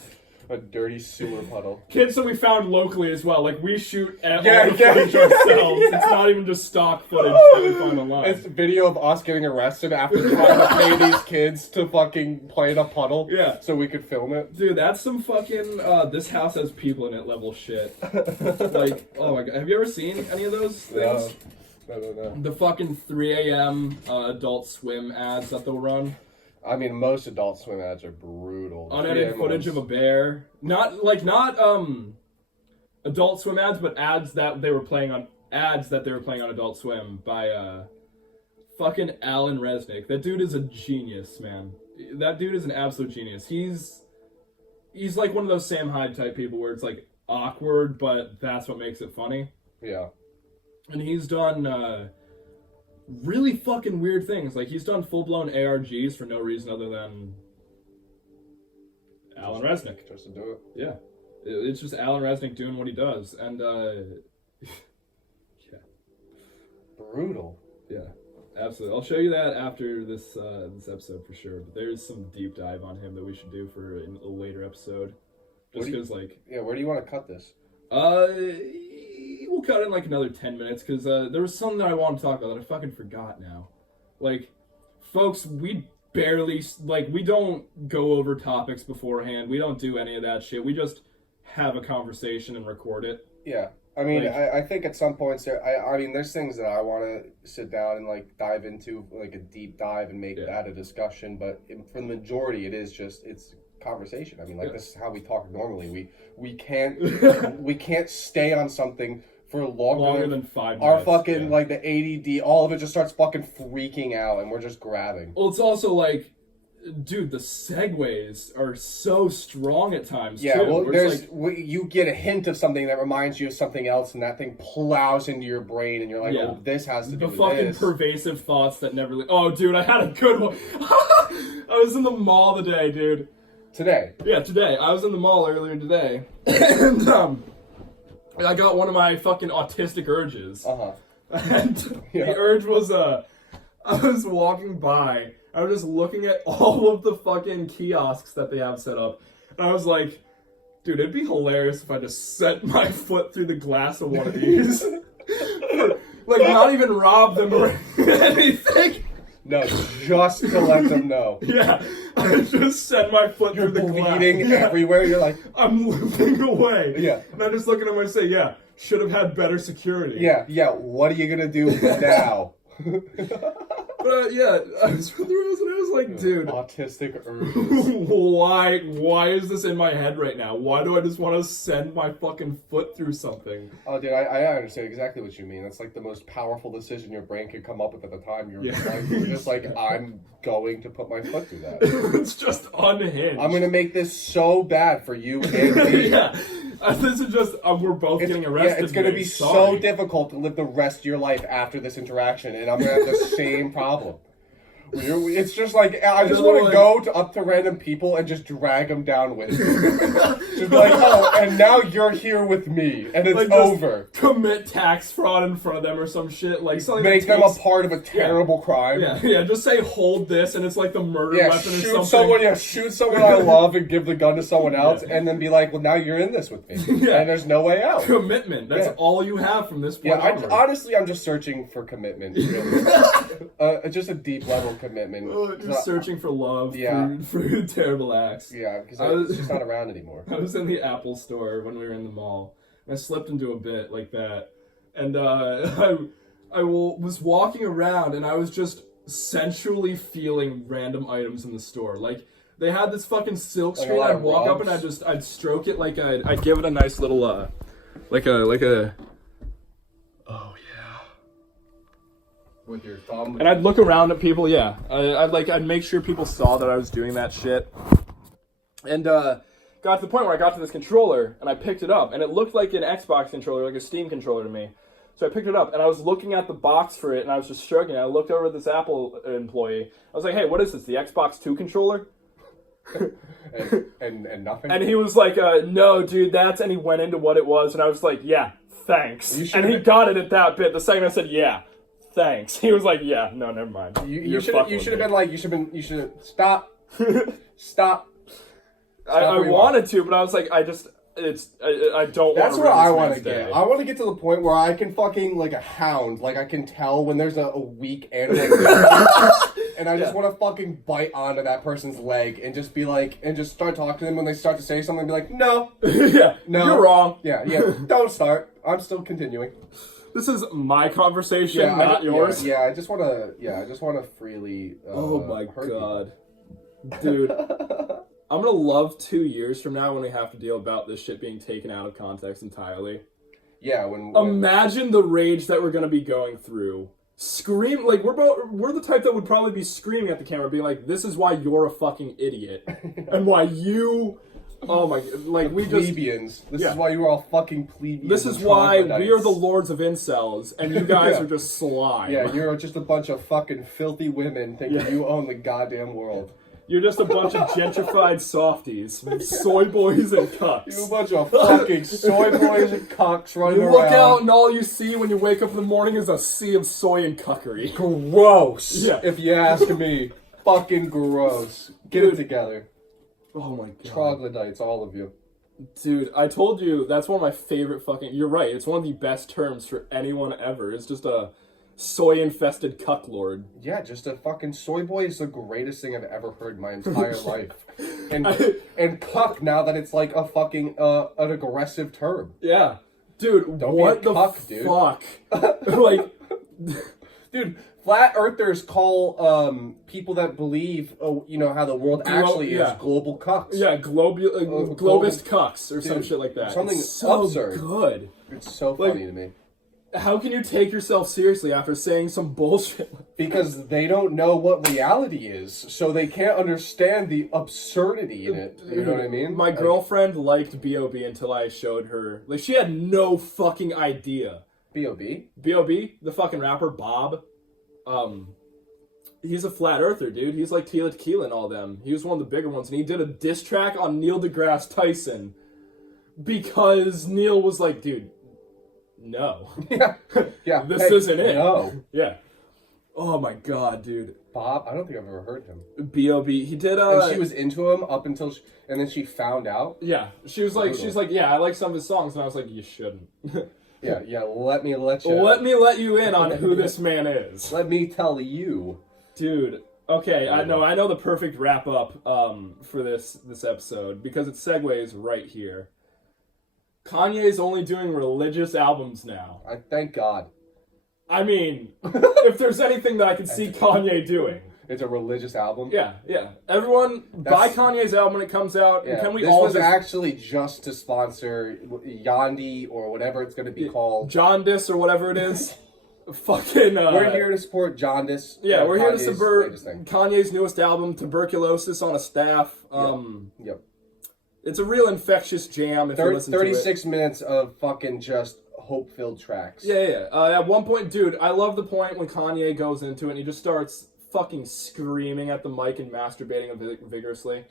A dirty sewer puddle. Kids that we found locally as well. Like, we shoot all the footage ourselves. It's not even just stock footage that we find online. It's a video of us getting arrested after trying to pay these kids to fucking play in a puddle. Yeah. So we could film it. Dude, that's some fucking, this house has people in it level shit. Like, oh my god. Have you ever seen any of those things? No. The fucking 3 a.m. Adult Swim ads that they'll run. I mean, most Adult Swim ads are brutal. Unedited footage of a bear. Not Adult Swim ads, but ads that they were playing on Adult Swim by fucking Alan Resnick. That dude is a genius, man. That dude is an absolute genius. He's like one of those Sam Hyde type people where it's like awkward, but that's what makes it funny. Yeah. And he's done really fucking weird things. Like, he's done full-blown ARGs for no reason other than Alan Resnick. Just to do it. Yeah. It's just Alan Resnick doing what he does. And, yeah. Brutal. Yeah, absolutely. I'll show you that after this episode for sure. But there's some deep dive on him that we should do for a later episode. Just because, like... Yeah, where do you want to cut this? We'll cut in like another 10 minutes because there was something that I wanted to talk about that I fucking forgot now. Like, folks, we barely, like, we don't go over topics beforehand. We don't do any of that shit. We just have a conversation and record it. Yeah. I mean, like, I think at some points I mean, there's things that I want to sit down and like dive into, like a deep dive and make that a discussion. But for the majority, it's conversation. I mean, like this is how we talk normally. We can't stay on something for longer than 5 minutes. Our fucking like the ADD, all of it just starts fucking freaking out, and we're just grabbing. Well, it's also like, dude, the segues are so strong at times. Yeah, too. Well, you get a hint of something that reminds you of something else, and that thing plows into your brain, and you're like, oh, this has to do with this. The fucking pervasive thoughts that never. Oh, dude, I had a good one. I was in the mall today, dude. Today? Yeah, today. I was in the mall earlier today, and I got one of my fucking autistic urges. And the urge was, I was walking by, I was just looking at all of the fucking kiosks that they have set up, and I was like, dude, it'd be hilarious if I just set my foot through the glass of one of these. Like, not even rob them or anything. No, just to let them know. Yeah, I just set my foot through the glass. You're bleeding everywhere. You're like... I'm limping away. Yeah. And I just look at him and say, should have had better security. Yeah, what are you going to do now? But I was through those and I was like, dude. Autistic urges. Why is this in my head right now? Why do I just want to send my fucking foot through something? Oh, dude, I understand exactly what you mean. That's like the most powerful decision your brain could come up with at the time. You're just like, I'm going to put my foot through that. It's just unhinged. I'm going to make this so bad for you and me. This is just, we're both getting arrested. Yeah, it's going to be so difficult to live the rest of your life after this interaction, and I'm going to have the same problem. It's just like, I just want to go up to random people and just drag them down with me. Just be like, oh, and now you're here with me, and it's like over. Commit tax fraud in front of them or some shit. Like something make them a part of a terrible crime. Yeah, just say, hold this, and it's like the murder weapon or something. Shoot someone I love and give the gun to someone else, and then be like, well, now you're in this with me. And there's no way out. Commitment. That's all you have from this point on. Honestly, I'm just searching for commitment, really. just a deep level commitment. Just searching for love Yeah. for terrible acts. Yeah, because it's just not around anymore. I was in the Apple store when we were in the mall, and I slipped into a bit like that. And I was walking around, and I was just sensually feeling random items in the store. Like, they had this fucking silk screen. I'd walk up and I'd stroke it like I'd give it a nice little like a. Oh yeah. With your thumb. And I'd look around at people. Yeah, I'd make sure people saw that I was doing that shit. And got to the point where I got to this controller and I picked it up, and it looked like an Xbox controller, like a Steam controller to me. So I picked it up, and I was looking at the box for it, and I was just stroking it. I looked over at this Apple employee. I was like, hey, what is this, the Xbox 2 controller? and nothing? And he was like, no, dude, that's... And he went into what it was, and I was like, yeah, thanks. And he got it at that bit. The second I said, yeah, thanks. He was like, yeah, no, never mind. You should have been like, you should stop. Stop. I wanted to, but I was like, I don't. That's what I want to get. I want to get to the point where I can fucking like a hound, like I can tell when there's a weak animal, and I just want to fucking bite onto that person's leg and just be like, and just start talking to them when they start to say something, and be like, no, yeah, no, you're wrong. Yeah, don't start. I'm still continuing. This is my conversation, not yours. Yeah, I just want to freely. Oh my god, dude. I'm gonna love 2 years from now when we have to deal about this shit being taken out of context entirely. Yeah, imagine the rage that we're gonna be going through. Scream like we're the type that would probably be screaming at the camera, being like, "This is why you're a fucking idiot, and why you." Oh my! Like we plebeians. This is why you're all fucking plebeians. This is why we are the lords of incels, and you guys are just slime. Yeah, you're just a bunch of fucking filthy women thinking you own the goddamn world. You're just a bunch of gentrified softies, soy boys and cucks. You're a bunch of fucking soy boys and cucks running around. You look out and all you see when you wake up in the morning is a sea of soy and cuckery. Gross. Yeah. If you ask me. Fucking gross. Get it together. Oh my god. Troglodytes, all of you. Dude, I told you, that's one of my favorite fucking... You're right, it's one of the best terms for anyone ever. It's just a... soy-infested cuck lord. Yeah, just a fucking soy boy is the greatest thing I've ever heard in my entire life. And cuck, now that it's like a fucking, an aggressive term. Yeah. Dude, Don't what be a cuck, the fuck? Like... Dude, flat earthers call, people that believe, you know, how the world actually is global cucks. Yeah, globist cucks, or some shit like that. Something it's so absurd. Good. It's so funny to me. How can you take yourself seriously after saying some bullshit? Because they don't know what reality is, so they can't understand the absurdity in it. You know what I mean? My girlfriend liked B.O.B. until I showed her. Like, she had no fucking idea. B.O.B.? B.O.B., the fucking rapper, Bob. He's a flat earther, dude. He's like Tila Tequila and all them. He was one of the bigger ones, and he did a diss track on Neil deGrasse Tyson because Neil was like, dude, no. Yeah. This isn't it. No. Yeah. Oh my god, dude. Bob? I don't think I've ever heard him. B.O.B. He did, And she was into him up until... and then she found out? Yeah. She was like, yeah, I like some of his songs. And I was like, you shouldn't. Yeah, let me let you... Let me let you in on who this man is. Let me tell you. Dude. Okay, I know the perfect wrap-up for this episode, because it segues right here. Kanye's only doing religious albums now. I thank God. I mean, if there's anything that I can see Kanye doing. It's a religious album? Yeah. Everyone, buy Kanye's album when it comes out. Yeah. And can we this all was actually just to sponsor Yandi, or whatever it's going to be called. Jaundice, or whatever it is. Fucking... we're here to support Jaundice. Yeah, we're here to support Kanye's newest album, Tuberculosis on a Staff. Yep. It's a real infectious jam if you listen to it. 36 minutes of fucking just hope-filled tracks. Yeah. At one point, dude, I love the point when Kanye goes into it and he just starts fucking screaming at the mic and masturbating vigorously.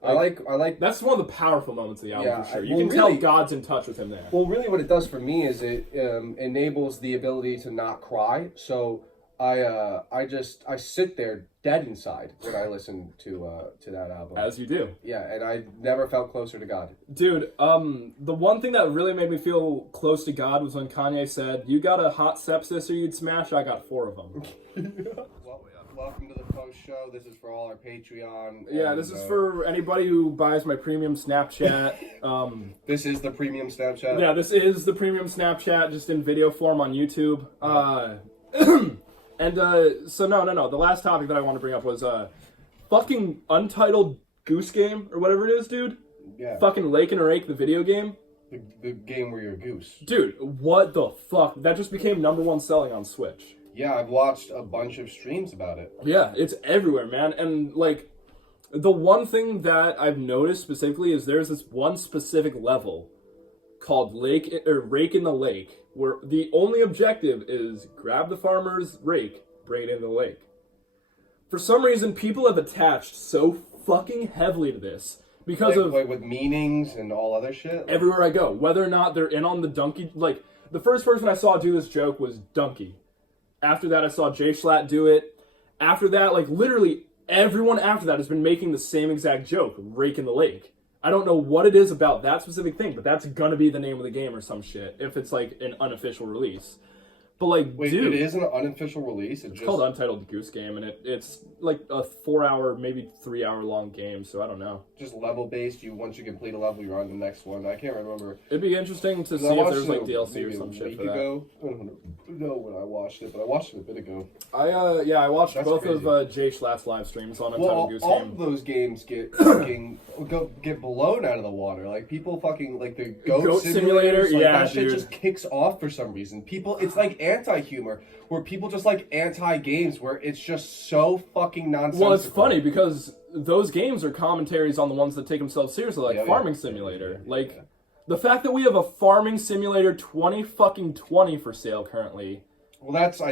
I like... That's one of the powerful moments of the album, for sure. You can really tell God's in touch with him there. Well, really what it does for me is it enables the ability to not cry. So I sit there dead inside when I listen to that album. As you do. Yeah, and I never felt closer to God. Dude, the one thing that really made me feel close to God was when Kanye said, "You got a hot stepsister you'd smash, I got 4 of them." Welcome to the post show. This is for all our Patreon. Yeah, this is for anybody who buys my premium Snapchat. This is the premium Snapchat. Yeah, this is the premium Snapchat, just in video form on YouTube. So no. The last topic that I want to bring up was fucking Untitled Goose Game or whatever it is, dude. Yeah. Fucking Lake and Rake, the video game. The game where you're a goose. Dude, what the fuck? That just became #1 selling on Switch. Yeah, I've watched a bunch of streams about it. Yeah, it's everywhere, man. And like, the one thing that I've noticed specifically is there's this one specific level called Rake in the Lake, where the only objective is grab the farmer's rake, bring it in the lake. For some reason, people have attached so fucking heavily to this because of with meanings and all other shit. Everywhere I go, whether or not they're in on the donkey. Like, the first person I saw do this joke was Donkey. After that, I saw Jay Schlatt do it. After that, like, literally everyone after that has been making the same exact joke, Rake in the Lake. I don't know what it is about that specific thing, but that's gonna be the name of the game or some shit, if it's, like, an unofficial release. But, like, wait, dude, it is an unofficial release? It's called Untitled Goose Game, and it's, like, a 4-hour, maybe 3-hour long game, so I don't know. Just level-based, once you complete a level, you're on the next one. I can't remember. It'd be interesting to see if there's, like, DLC or some shit for that. I don't know when I watched it, but I watched it a bit ago. I watched That's both crazy. of Jay Schlatt's live streams on Untitled Goose Game. All of those games get fucking get blown out of the water. Like, people fucking, like, the goat simulator, like, yeah, that shit dude. just kicks off for some reason. People, it's like anti-humor, where people just like anti-games, where it's just so fucking nonsensical. Well, it's funny because those games are commentaries on the ones that take themselves seriously, like Farming Simulator. The fact that we have a Farming Simulator 2020 for sale currently. Well, that's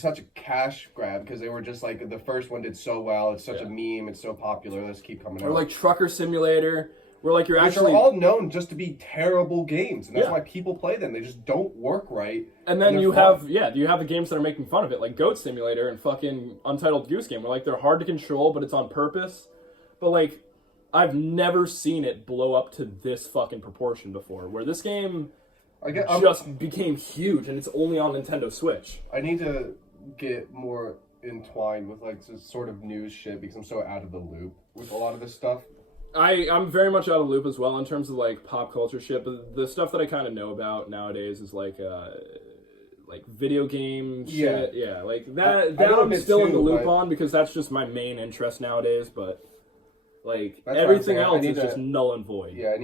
such a cash grab because they were just like, the first one did so well. It's such a meme. It's so popular. Let's keep coming out. Or like Trucker Simulator, where like you're actually... Which are all known just to be terrible games, and that's why people play them. They just don't work right. And then you have the games that are making fun of it, like Goat Simulator and fucking Untitled Goose Game, where like they're hard to control, but it's on purpose. But like, I've never seen it blow up to this fucking proportion before, where this game just became huge, and it's only on Nintendo Switch. I need to get more entwined with like this sort of news shit because I'm so out of the loop with a lot of this stuff. I'm very much out of the loop as well in terms of like pop culture shit, but the stuff that I kind of know about nowadays is like video game shit. Yeah, like that I'm still in the loop on because that's just my main interest nowadays, but like everything else is just null and void. Yeah,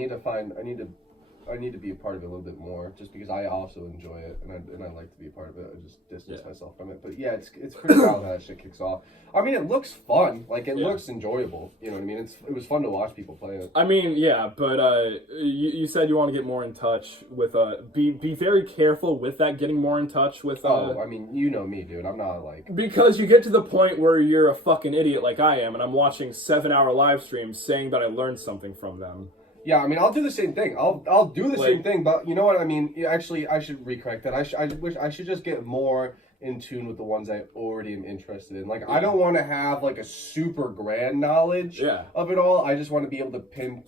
I need to be a part of it a little bit more, just because I also enjoy it and I like to be a part of it. I just distance myself from it. But yeah, it's pretty wild how that shit kicks off. I mean, it looks fun. Like, it looks enjoyable. You know what I mean? It was fun to watch people play it. I mean, yeah, but you said you want to get more in touch with be very careful with that. Getting more in touch with. I mean, you know me, dude. I'm not like, because you get to the point where you're a fucking idiot like I am, and I'm watching 7-hour live streams saying that I learned something from them. Yeah, I mean, I'll do the same thing. I'll do the same thing, but you know what I mean? Actually, I should recorrect that. I should just get more in tune with the ones I already am interested in. Like, I don't want to have like a super grand knowledge of it all. I just want to be able to pinpoint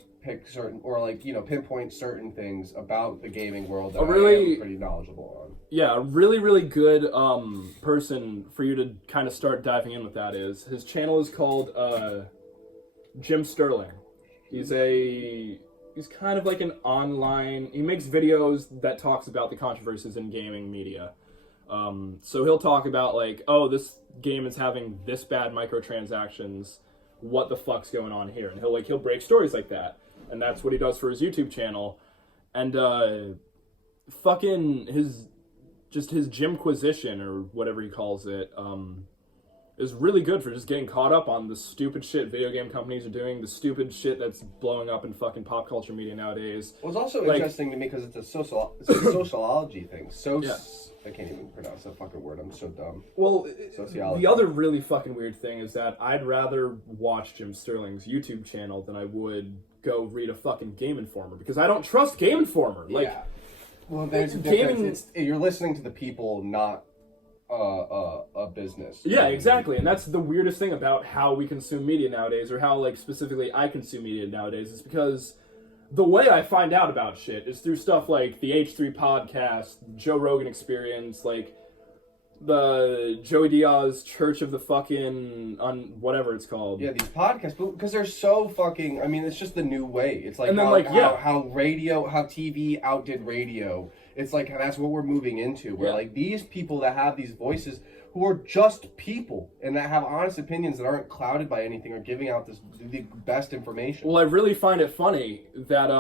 certain things about the gaming world that I am pretty knowledgeable on. Yeah, a really, really good person for you to kind of start diving in with that is, his channel is called Jim Sterling. He's kind of like an online... He makes videos that talks about the controversies in gaming media. So he'll talk about like, oh, this game is having this bad microtransactions. What the fuck's going on here? And he'll break stories like that. And that's what he does for his YouTube channel. And fucking his Jimquisition, or whatever he calls it, is really good for just getting caught up on the stupid shit video game companies are doing, the stupid shit that's blowing up in fucking pop culture media nowadays. Well, it's also interesting to me because it's a sociology thing. I can't even pronounce that fucking word. I'm so dumb. Well, sociology. The other really fucking weird thing is that I'd rather watch Jim Sterling's YouTube channel than I would go read a fucking Game Informer, because I don't trust Game Informer. Well, there's a difference. You're listening to the people, not a business. Yeah, exactly. And that's the weirdest thing about how we consume media nowadays, or how, like, specifically I consume media nowadays, is because the way I find out about shit is through stuff like the H3 podcast, Joe Rogan Experience, like the Joey Diaz Church of the fucking, on whatever it's called. Yeah, these podcasts, because they're so fucking, I mean, it's just the new way. It's like, and then, how TV outdid radio. It's like, that's what we're moving into, where like these people that have these voices who are just people and that have honest opinions that aren't clouded by anything are giving out the best information. Well, I really find it funny that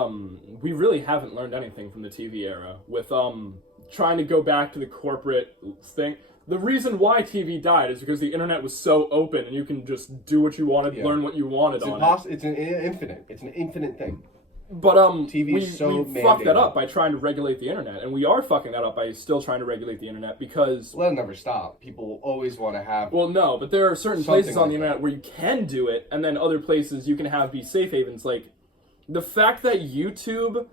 we really haven't learned anything from the TV era with trying to go back to the corporate thing. The reason why TV died is because the internet was so open and you can just do what you wanted, learn what you wanted on it. It's an infinite thing. But TV is so we fucked that up by trying to regulate the internet, and we are fucking that up by still trying to regulate the internet because... Well, it'll never stop. People always want to have... Well, no, but there are certain places on the internet where you can do it, and then other places you can have be safe havens. Like, the fact that YouTube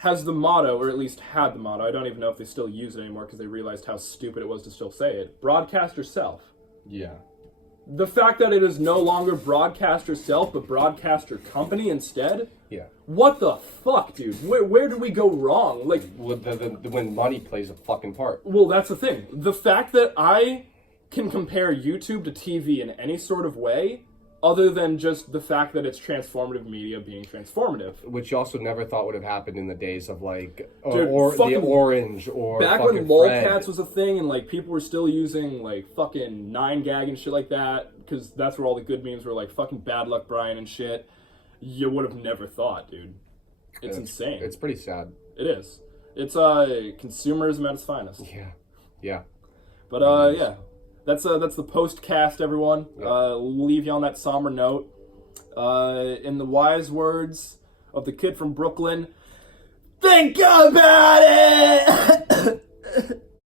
has the motto, or at least had the motto, I don't even know if they still use it anymore because they realized how stupid it was to still say it, broadcast yourself. Yeah. The fact that it is no longer broadcast yourself, but broadcast your company instead? Yeah. What the fuck, dude? Where did we go wrong? Like, when money plays a fucking part. Well, that's the thing. The fact that I can compare YouTube to TV in any sort of way, other than just the fact that it's transformative media being transformative. Which you also never thought would have happened in the days of, like, Dude, the Orange, or back when lolcats was a thing and, like, people were still using, like, fucking 9gag and shit like that, because that's where all the good memes were, like, fucking Bad Luck Brian and shit. You would have never thought, dude. It's insane. It's pretty sad. It is. It's consumerism at its finest. Yeah. But yeah. That's the post-cast, everyone. Yeah. Leave you on that somber note. In the wise words of the kid from Brooklyn, think about it!